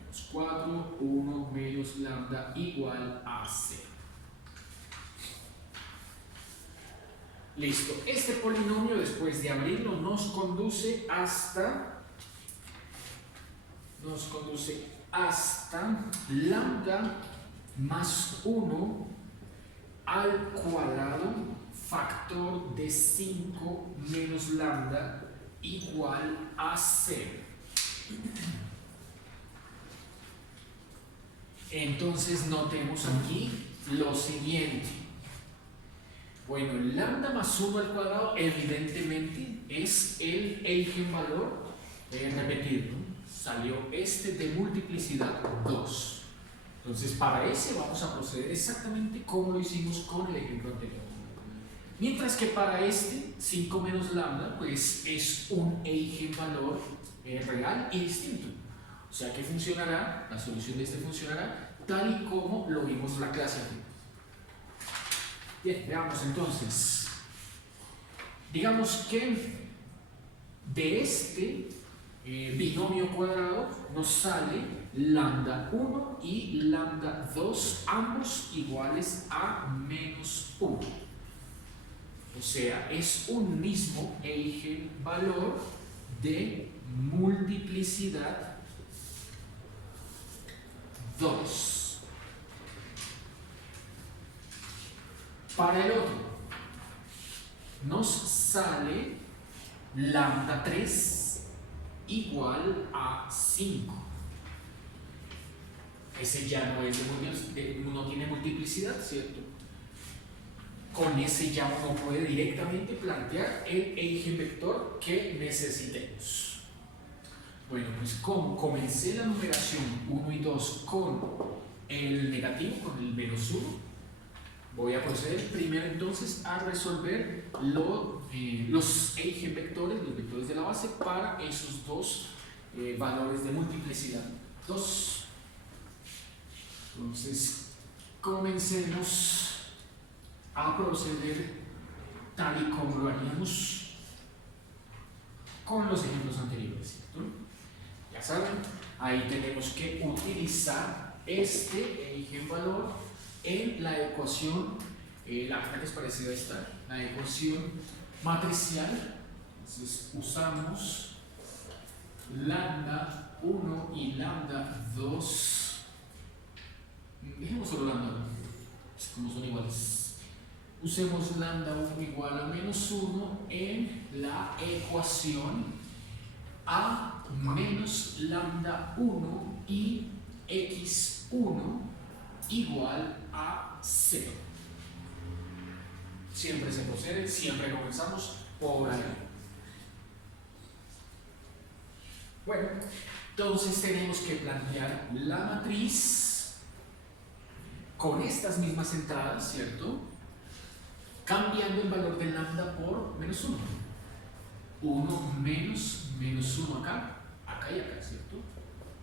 Menos 4, 1 menos lambda igual a 0. Listo. Este polinomio, después de abrirlo, nos conduce hasta lambda más 1 al cuadrado factor de 5 menos lambda igual a 0. Entonces notemos aquí lo siguiente. Bueno, lambda más 1 al cuadrado evidentemente es el eigenvalor repetido, ¿no? Salió este de multiplicidad 2. Entonces, para ese vamos a proceder exactamente como lo hicimos con el ejemplo anterior. Mientras que para este, 5 menos lambda, pues es un eigenvalor real y distinto. O sea que funcionará, la solución de este funcionará tal y como lo vimos en la clase anterior. Bien, veamos entonces. Digamos que de este binomio cuadrado nos sale lambda 1 y lambda 2, ambos iguales a menos 1. O sea, es un mismo eigenvalor de multiplicidad 2. Para el otro, nos sale lambda 3 igual a 5. Ese ya no es no tiene multiplicidad, ¿cierto? Con ese ya uno puede directamente plantear el eigenvector que necesitemos. Bueno, pues como comencé la numeración 1 y 2 con el negativo, con el menos 1, voy a proceder primero entonces a resolver los eigenvectores, los vectores de la base, para esos dos valores de multiplicidad 2. Entonces, comencemos a proceder tal y como lo haríamos con los ejemplos anteriores, ¿cierto? Ya saben, ahí tenemos que utilizar este eigenvalor en la ecuación, la que es parecida a esta, la ecuación matricial. Entonces usamos lambda 1 y lambda 2. Dejemos solo lambda 1, como son iguales. Usemos lambda 1 igual a menos 1 en la ecuación a menos lambda 1 y x1 igual a 0. Siempre se procede, siempre comenzamos por ahí. Bueno, entonces tenemos que plantear la matriz con estas mismas entradas, ¿cierto? Cambiando el valor de lambda por menos 1. 1 menos menos 1 acá, acá y acá, ¿cierto?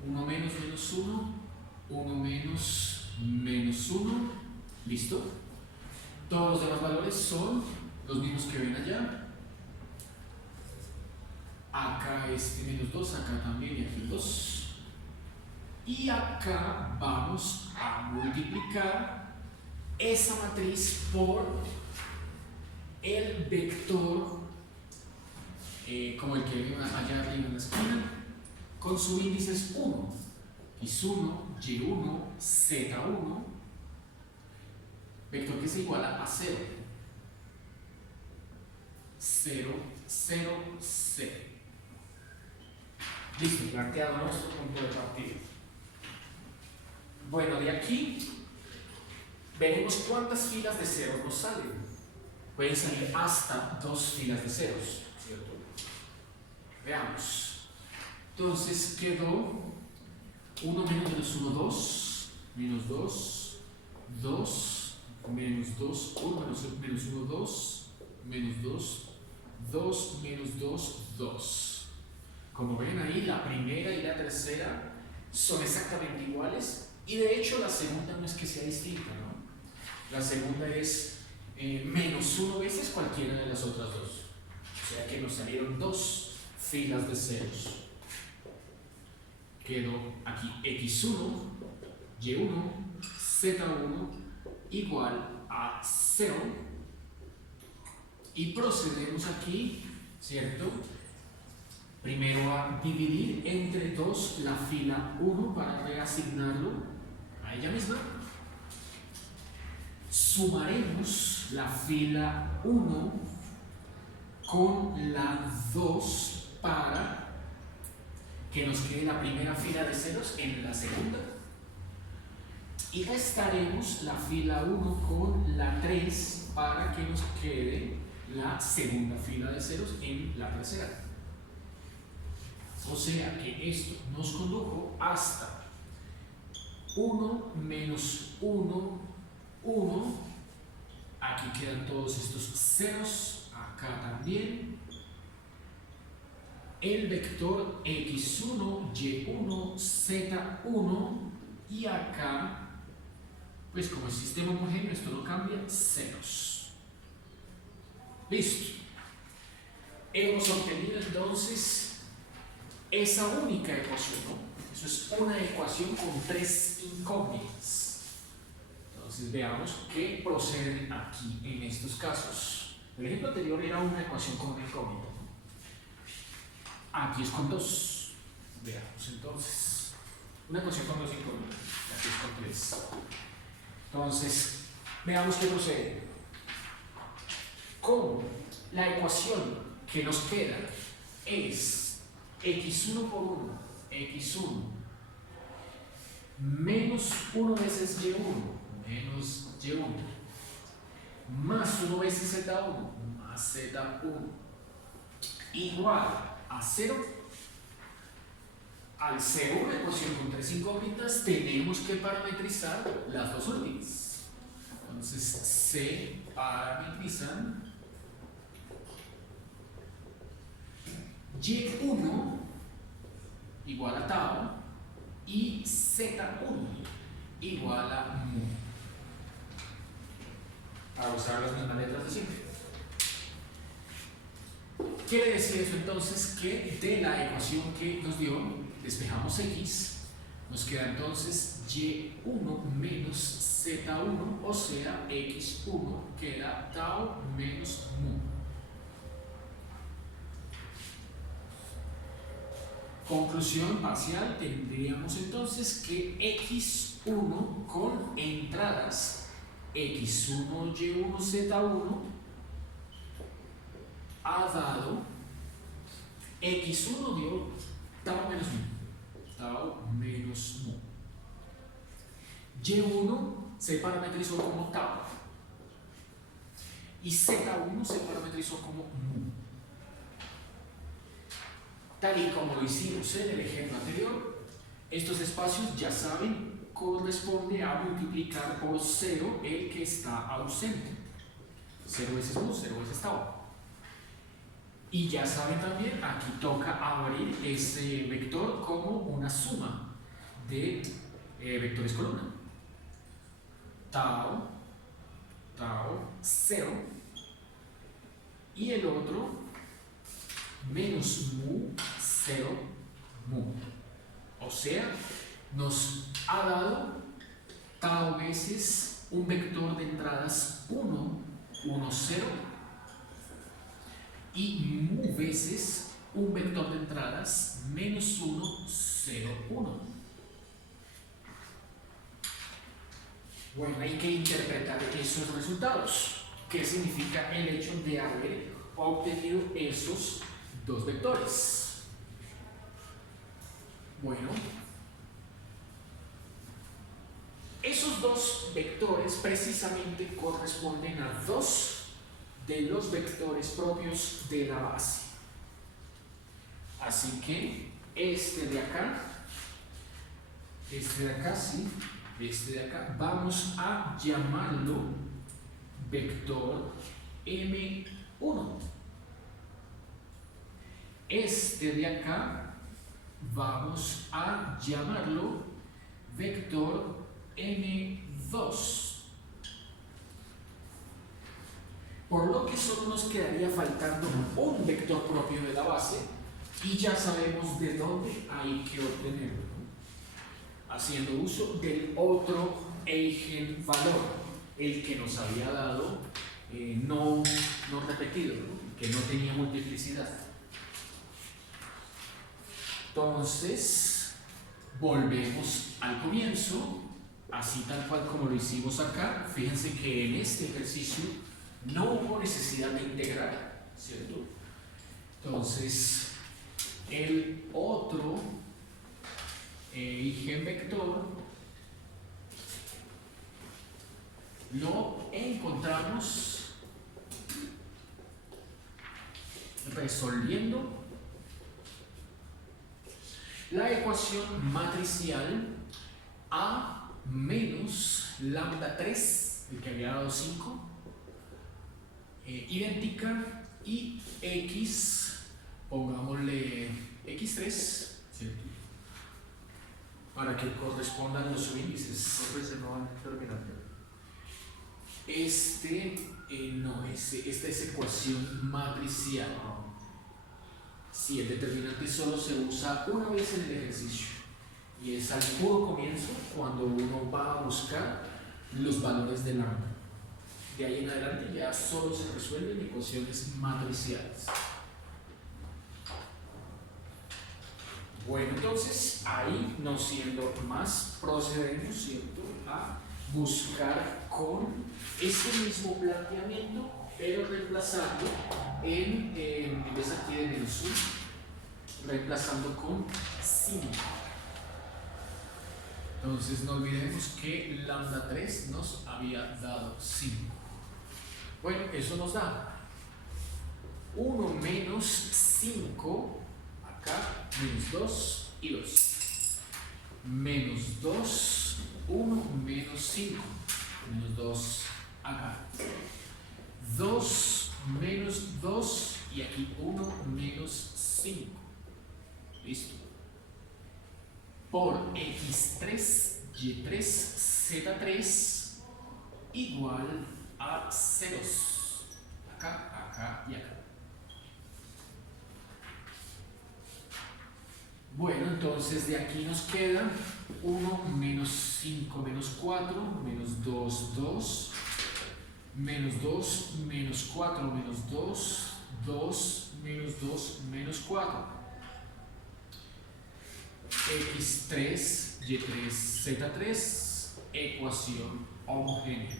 1 menos menos 1, 1 menos menos 1, ¿listo? Todos los demás valores son los mismos que ven allá. Acá este menos 2, acá también y aquí 2. Y acá vamos a multiplicar esa matriz por el vector, como el que ven allá arriba en la esquina, con su índice es 1. X1, Y1, Z1, vector que se iguala a 0. 0, 0, 0. Listo, planteado nuestro punto de partida. Bueno, de aquí veremos cuántas filas de ceros nos salen. Pueden salir hasta 2 filas de ceros, ¿cierto? Veamos. Entonces quedó 1 menos menos 1, 2, menos 2, 2, menos 2, 1 menos 1, 2, menos 2, 2 menos 2, 2. Como ven ahí, la primera y la tercera son exactamente iguales, y de hecho la segunda no es que sea distinta, ¿no? La segunda es menos 1 veces cualquiera de las otras dos. O sea que nos salieron 2 filas de ceros. Quedó aquí x1, y1, z1 igual a 0. Y procedemos aquí, ¿cierto? Primero a dividir entre 2 la fila 1 para reasignarlo a ella misma. Sumaremos la fila 1 con la 2 para que nos quede la primera fila de ceros en la segunda. Y restaremos la fila 1 con la 3 para que nos quede la segunda fila de ceros en la tercera. O sea que esto nos condujo hasta 1 menos 1, 1. Aquí quedan todos estos ceros, acá también. El vector x1, y1, z1, y acá, pues como el sistema homogéneo, esto no cambia, ceros. Listo. hemos obtenido entonces esa única ecuación, ¿no? Eso es una ecuación con tres incógnitas. Entonces veamos qué procede aquí en estos casos. El ejemplo anterior era una ecuación con una incógnita, ¿no? Aquí es con dos. Veamos entonces. Una ecuación con dos incógnitas. Aquí es con tres. Entonces, veamos qué procede. Con la ecuación que nos queda es x1 por 1, x1 menos 1 veces y1 menos y1 más 1 veces z1 más z1 igual a 0. Al ser una ecuación con tres incógnitas, tenemos que parametrizar las dos últimas. Entonces, se parametrizan y1 igual a tau y z1 igual a mu. Para usar las mismas letras de siempre. Quiere decir eso entonces que de la ecuación que nos dio, despejamos x, nos queda entonces y1 menos z1, o sea, x1 queda tau menos mu. Conclusión parcial, tendríamos entonces que x1 con entradas x1, y1, z1 ha dado x1 dio tau menos mu. Tau menos mu. Y1 se parametrizó como tau y z1 se parametrizó como mu. Tal y como lo hicimos en el ejemplo anterior, estos espacios, ya saben, corresponde a multiplicar por 0 el que está ausente. 0 veces mu, 0 veces tau. Y ya saben también, aquí toca abrir ese vector como una suma de vectores columna. Tau, tau, 0. Y el otro, menos mu, 0, mu. O sea, nos ha dado tau veces un vector de entradas 1, 1, 0. Y mu veces un vector de entradas menos 1, 0, 1. Bueno, hay que interpretar esos resultados. ¿Qué significa el hecho de haber obtenido esos dos vectores? Bueno, esos dos vectores precisamente corresponden a dos de los vectores propios de la base. Así que este de acá, sí, este de acá, vamos a llamarlo vector M1. Este de acá vamos a llamarlo vector M2. Por lo que solo nos quedaría faltando un vector propio de la base y ya sabemos de dónde hay que obtenerlo, haciendo uso del otro eigenvalor, el que nos había dado no repetido, ¿no? Que no tenía multiplicidad. Entonces, volvemos al comienzo, así tal cual como lo hicimos acá. Fíjense que en este ejercicio no hubo necesidad de integrar, ¿cierto? Entonces, el otro eigenvector lo encontramos resolviendo la ecuación matricial A menos lambda 3, el que había dado 5, idéntica, y x, pongámosle x3, ¿cierto? Para que correspondan los subíndices. Entonces no van determinante. Esta es ecuación matricial. si el determinante solo se usa una vez en el ejercicio y es al puro comienzo cuando uno va a buscar los valores de lambda. De ahí en adelante ya solo se resuelven ecuaciones matriciales. Bueno, entonces ahí, no siendo más, procedemos, ¿cierto?, a buscar con este mismo planteamiento, pero reemplazando en vez aquí de menos 1, reemplazando con 5. Entonces no olvidemos que lambda 3 nos había dado 5. Bueno, eso nos da 1 menos 5, acá, menos 2 y 2. Menos 2, 1 menos 5, menos 2 acá. 2 menos 2 y aquí 1 menos 5. Listo. Por x3, y3, z3 igual a ceros. Acá, acá y acá. Bueno, entonces de aquí nos queda 1 menos 5 menos 4, menos 2, 2, menos 2, menos 4, menos 2, 2, menos 2, menos 4. X3, Y3, Z3, ecuación homogénea.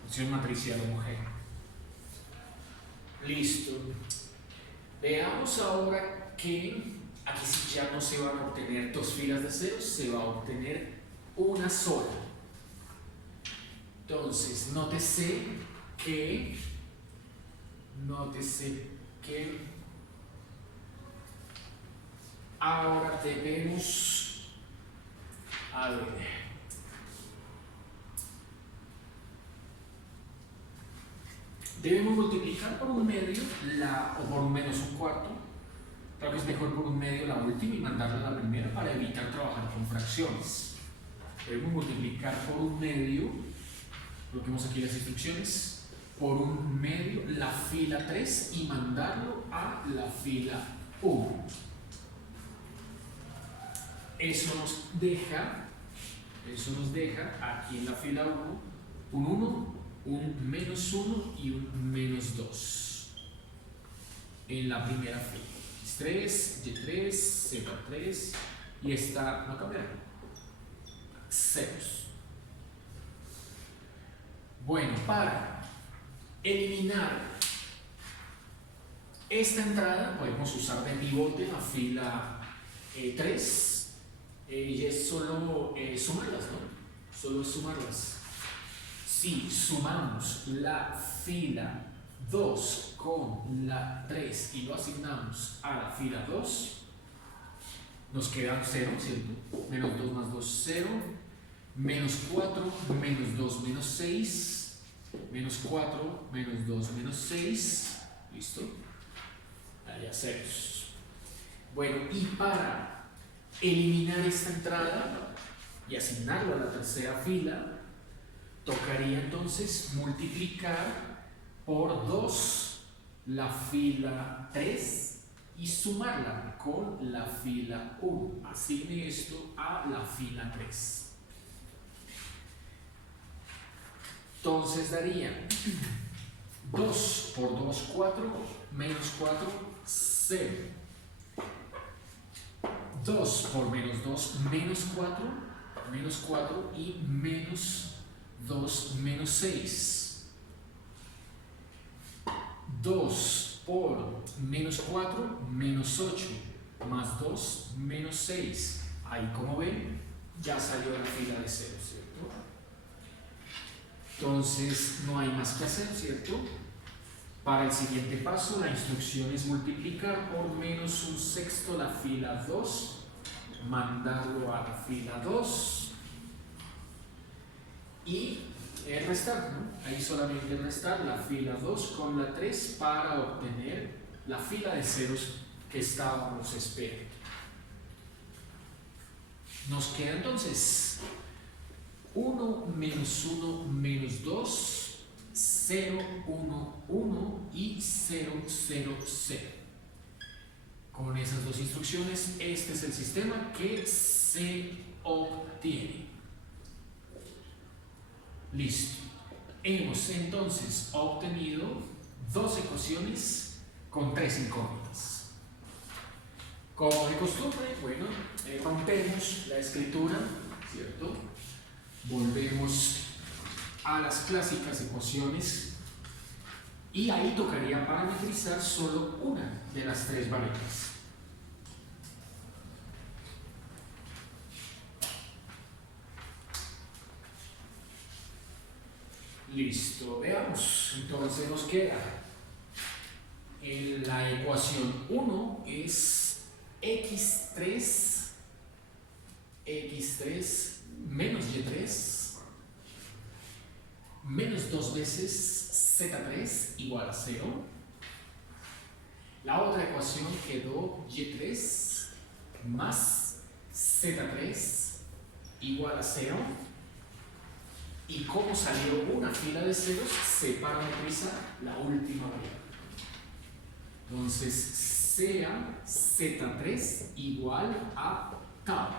Ecuación matricial homogénea. Listo. Veamos ahora que aquí sí ya no se van a obtener dos filas de ceros, se va a obtener una sola. Entonces, nótese que ahora debemos, a ver, debemos multiplicar por un medio o por un menos un cuarto. Creo que es mejor por un medio la última y mandarla a la primera para evitar trabajar con fracciones. Debemos multiplicar por un medio, coloquemos aquí las instrucciones, por un medio la fila 3 y mandarlo a la fila 1. Eso nos deja aquí en la fila 1 un 1, un menos 1 y un menos 2 en la primera fila. X3, Y3, Z3 y esta no cambiará. Ceros. Bueno, para eliminar esta entrada podemos usar de pivote la fila 3 y es solo sumarlas, ¿no? Solo es sumarlas. Si sumamos la fila 2 con la 3 y lo asignamos a la fila 2, nos queda 0, ¿cierto? Menos 2 más 2, 0. Menos 4, menos 2, menos 6. Menos 4, menos 2, menos 6. ¿Listo? Allá ceros. Bueno, y para eliminar esta entrada y asignarlo a la tercera fila, tocaría entonces multiplicar por 2 la fila 3 y sumarla con la fila 1. Asigne esto a la fila 3. Entonces daría 2 por 2, 4, menos 4, 0. 2 por menos 2, menos 4 y menos 2, menos 6. 2 por menos 4, menos 8, más 2, menos 6. Ahí, como ven, ya salió la fila de 0, ¿cierto? Entonces, no hay más que hacer, ¿cierto? Para el siguiente paso, la instrucción es multiplicar por menos un sexto la fila 2, mandarlo a la fila 2 y restar, ¿no? Ahí solamente restar la fila 2 con la 3 para obtener la fila de ceros que estábamos esperando. Nos queda entonces 1 menos 1 menos 2, 0, 1, 1 y 0, 0, 0. Con esas dos instrucciones, este es el sistema que se obtiene. Listo. Hemos entonces obtenido dos ecuaciones con tres incógnitas. Como de costumbre, bueno, rompemos la escritura, ¿cierto? Volvemos a las clásicas ecuaciones y ahí tocaría parametrizar solo una de las tres variables. Listo, veamos. Entonces nos queda en la ecuación 1 es x3 menos y3 menos 2 veces z3 igual a 0. La otra ecuación quedó y3 más z3 igual a 0. Y como salió una fila de ceros, se parametriza la última variable. Entonces, sea z3 igual a tau.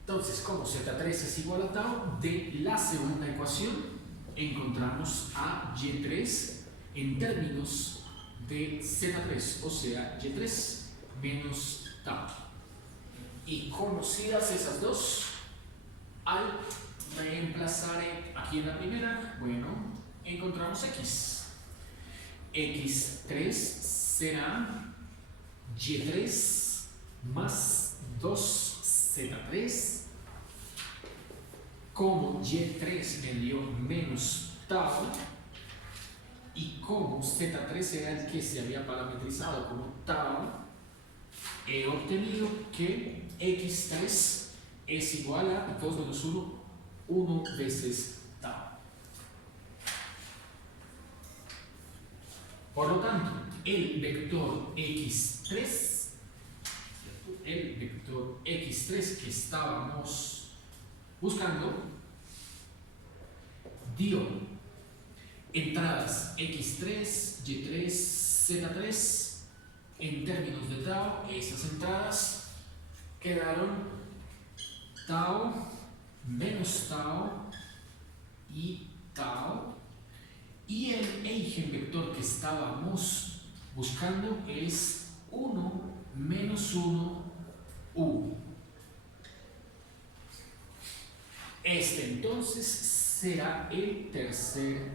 Entonces, como z3 es igual a tau, de la segunda ecuación encontramos a y3 en términos de z3, o sea, y3 menos tau. Y conocidas esas dos, al reemplazar aquí en la primera, bueno, encontramos x. x3 será y3 más 2z3. Como y3 me dio menos tau y como z3 era el que se había parametrizado como tau, he obtenido que x3 es igual a 2 menos 1, 1 veces tau. Por lo tanto, el vector x3, que estábamos buscando, dio entradas x3, y3, z3 en términos de tau. Esas entradas quedaron tau menos tau y tau, y el eigenvector que estábamos buscando es 1 menos 1, 1. Este entonces será el tercer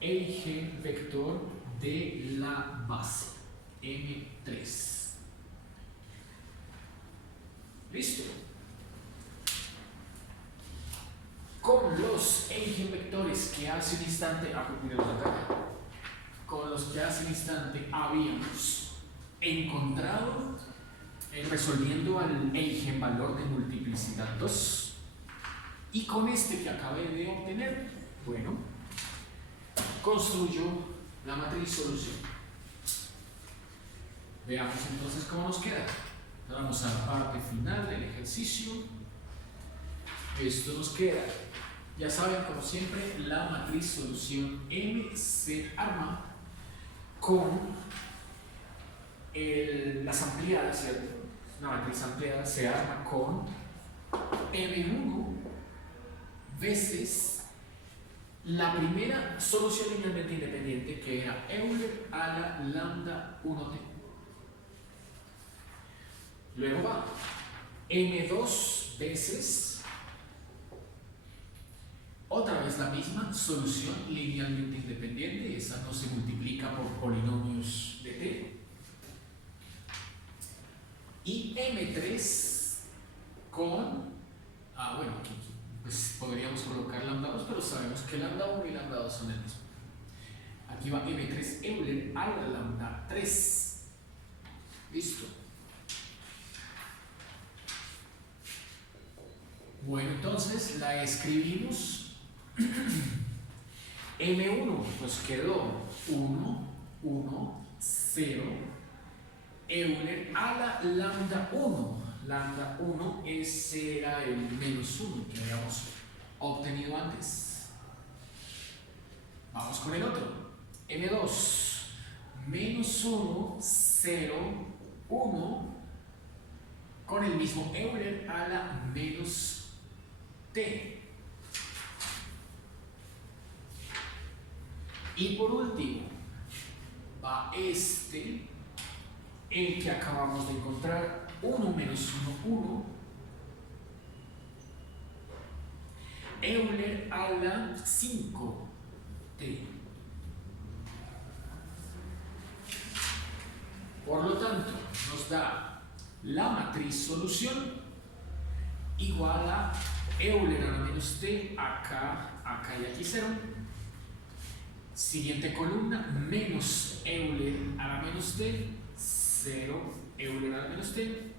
eigenvector de la base M3. ¿Listo? Con los eigenvectores que hace un instante, habíamos encontrado resolviendo al eigenvalor de multiplicidad 2, y con este que acabé de obtener, bueno, construyo la matriz solución. Veamos entonces cómo nos queda. Vamos a la parte final del ejercicio. Esto nos queda, ya saben, como siempre, la matriz solución M se arma con las ampliadas, ¿cierto? Una matriz ampliada se arma con M1 veces la primera solución linealmente independiente, que era Euler a la lambda 1t. Luego va M2 veces otra vez la misma solución linealmente independiente, esa no se multiplica por polinomios de t. Y M3 con, bueno, aquí pues podríamos colocar lambda 2, pero sabemos que lambda 1 y lambda 2 son el mismo. Aquí va M3 Euler a la lambda 3. Listo. Bueno, entonces la escribimos. M1 pues quedó 1, 1, 0, Euler a la lambda 1. Lambda 1, ese era el menos 1 que habíamos obtenido antes. Vamos con el otro. M2 menos 1, 0, 1 con el mismo Euler a la menos t. Y por último, va el que acabamos de encontrar, 1 menos 1, 1, Euler a la 5t. Por lo tanto, nos da la matriz solución igual a Euler a la menos t, acá y aquí 0. Siguiente columna, menos Euler a la menos t, 0 Euler a la menos t.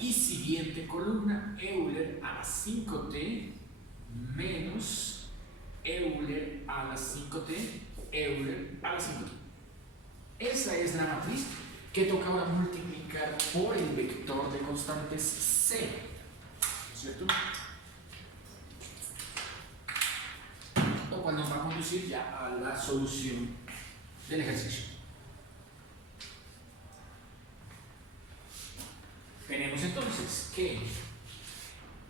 Y siguiente columna, Euler a la 5t, menos Euler a la 5t, Euler a la 5t. Esa es la matriz que toca ahora multiplicar por el vector de constantes c, ¿cierto? Lo cual nos va a conducir ya a la solución del ejercicio. Tenemos entonces que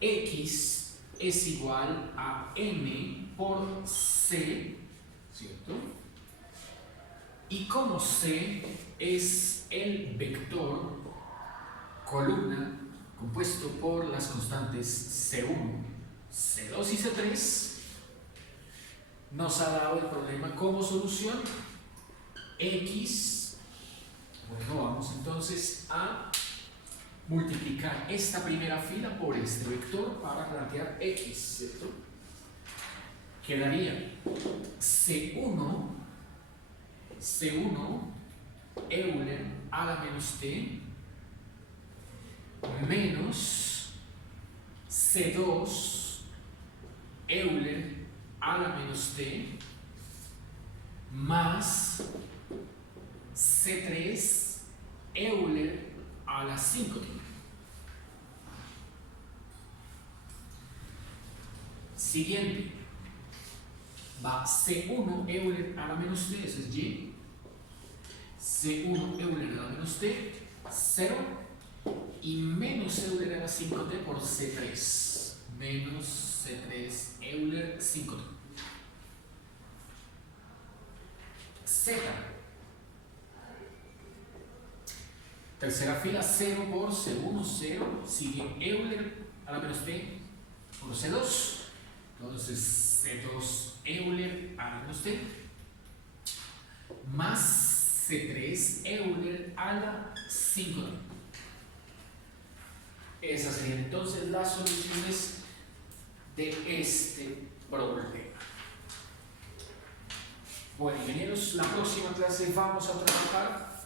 x es igual a m por c, ¿cierto? Y como c es el vector columna compuesto por las constantes c1, c2 y c3, nos ha dado el problema como solución x. Bueno, vamos entonces a multiplicar esta primera fila por este vector para plantear x, ¿cierto? Quedaría c1 Euler a la menos t menos c2 Euler a la menos t más c3 Euler a la 5t. Siguiente, va c1 Euler a la menos t, eso es y. c1 Euler a la menos t, 0, y menos Euler a la 5t por c3, menos c3 Euler 5t. Z, tercera fila, 0 por c1, 0, sigue Euler a la menos t por c2, entonces c2 Euler a la menos t, más c3 Euler a la 5t. Esas serían entonces las soluciones de este problema. Bueno, ingenieros, la próxima clase vamos a trabajar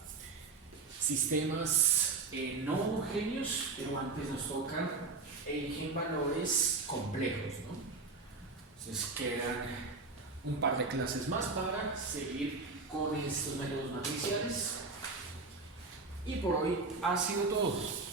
sistemas no homogéneos, pero antes nos tocan eigenvalores complejos, ¿no? Entonces quedan un par de clases más para seguir con estos métodos matriciales. Y por hoy ha sido todo.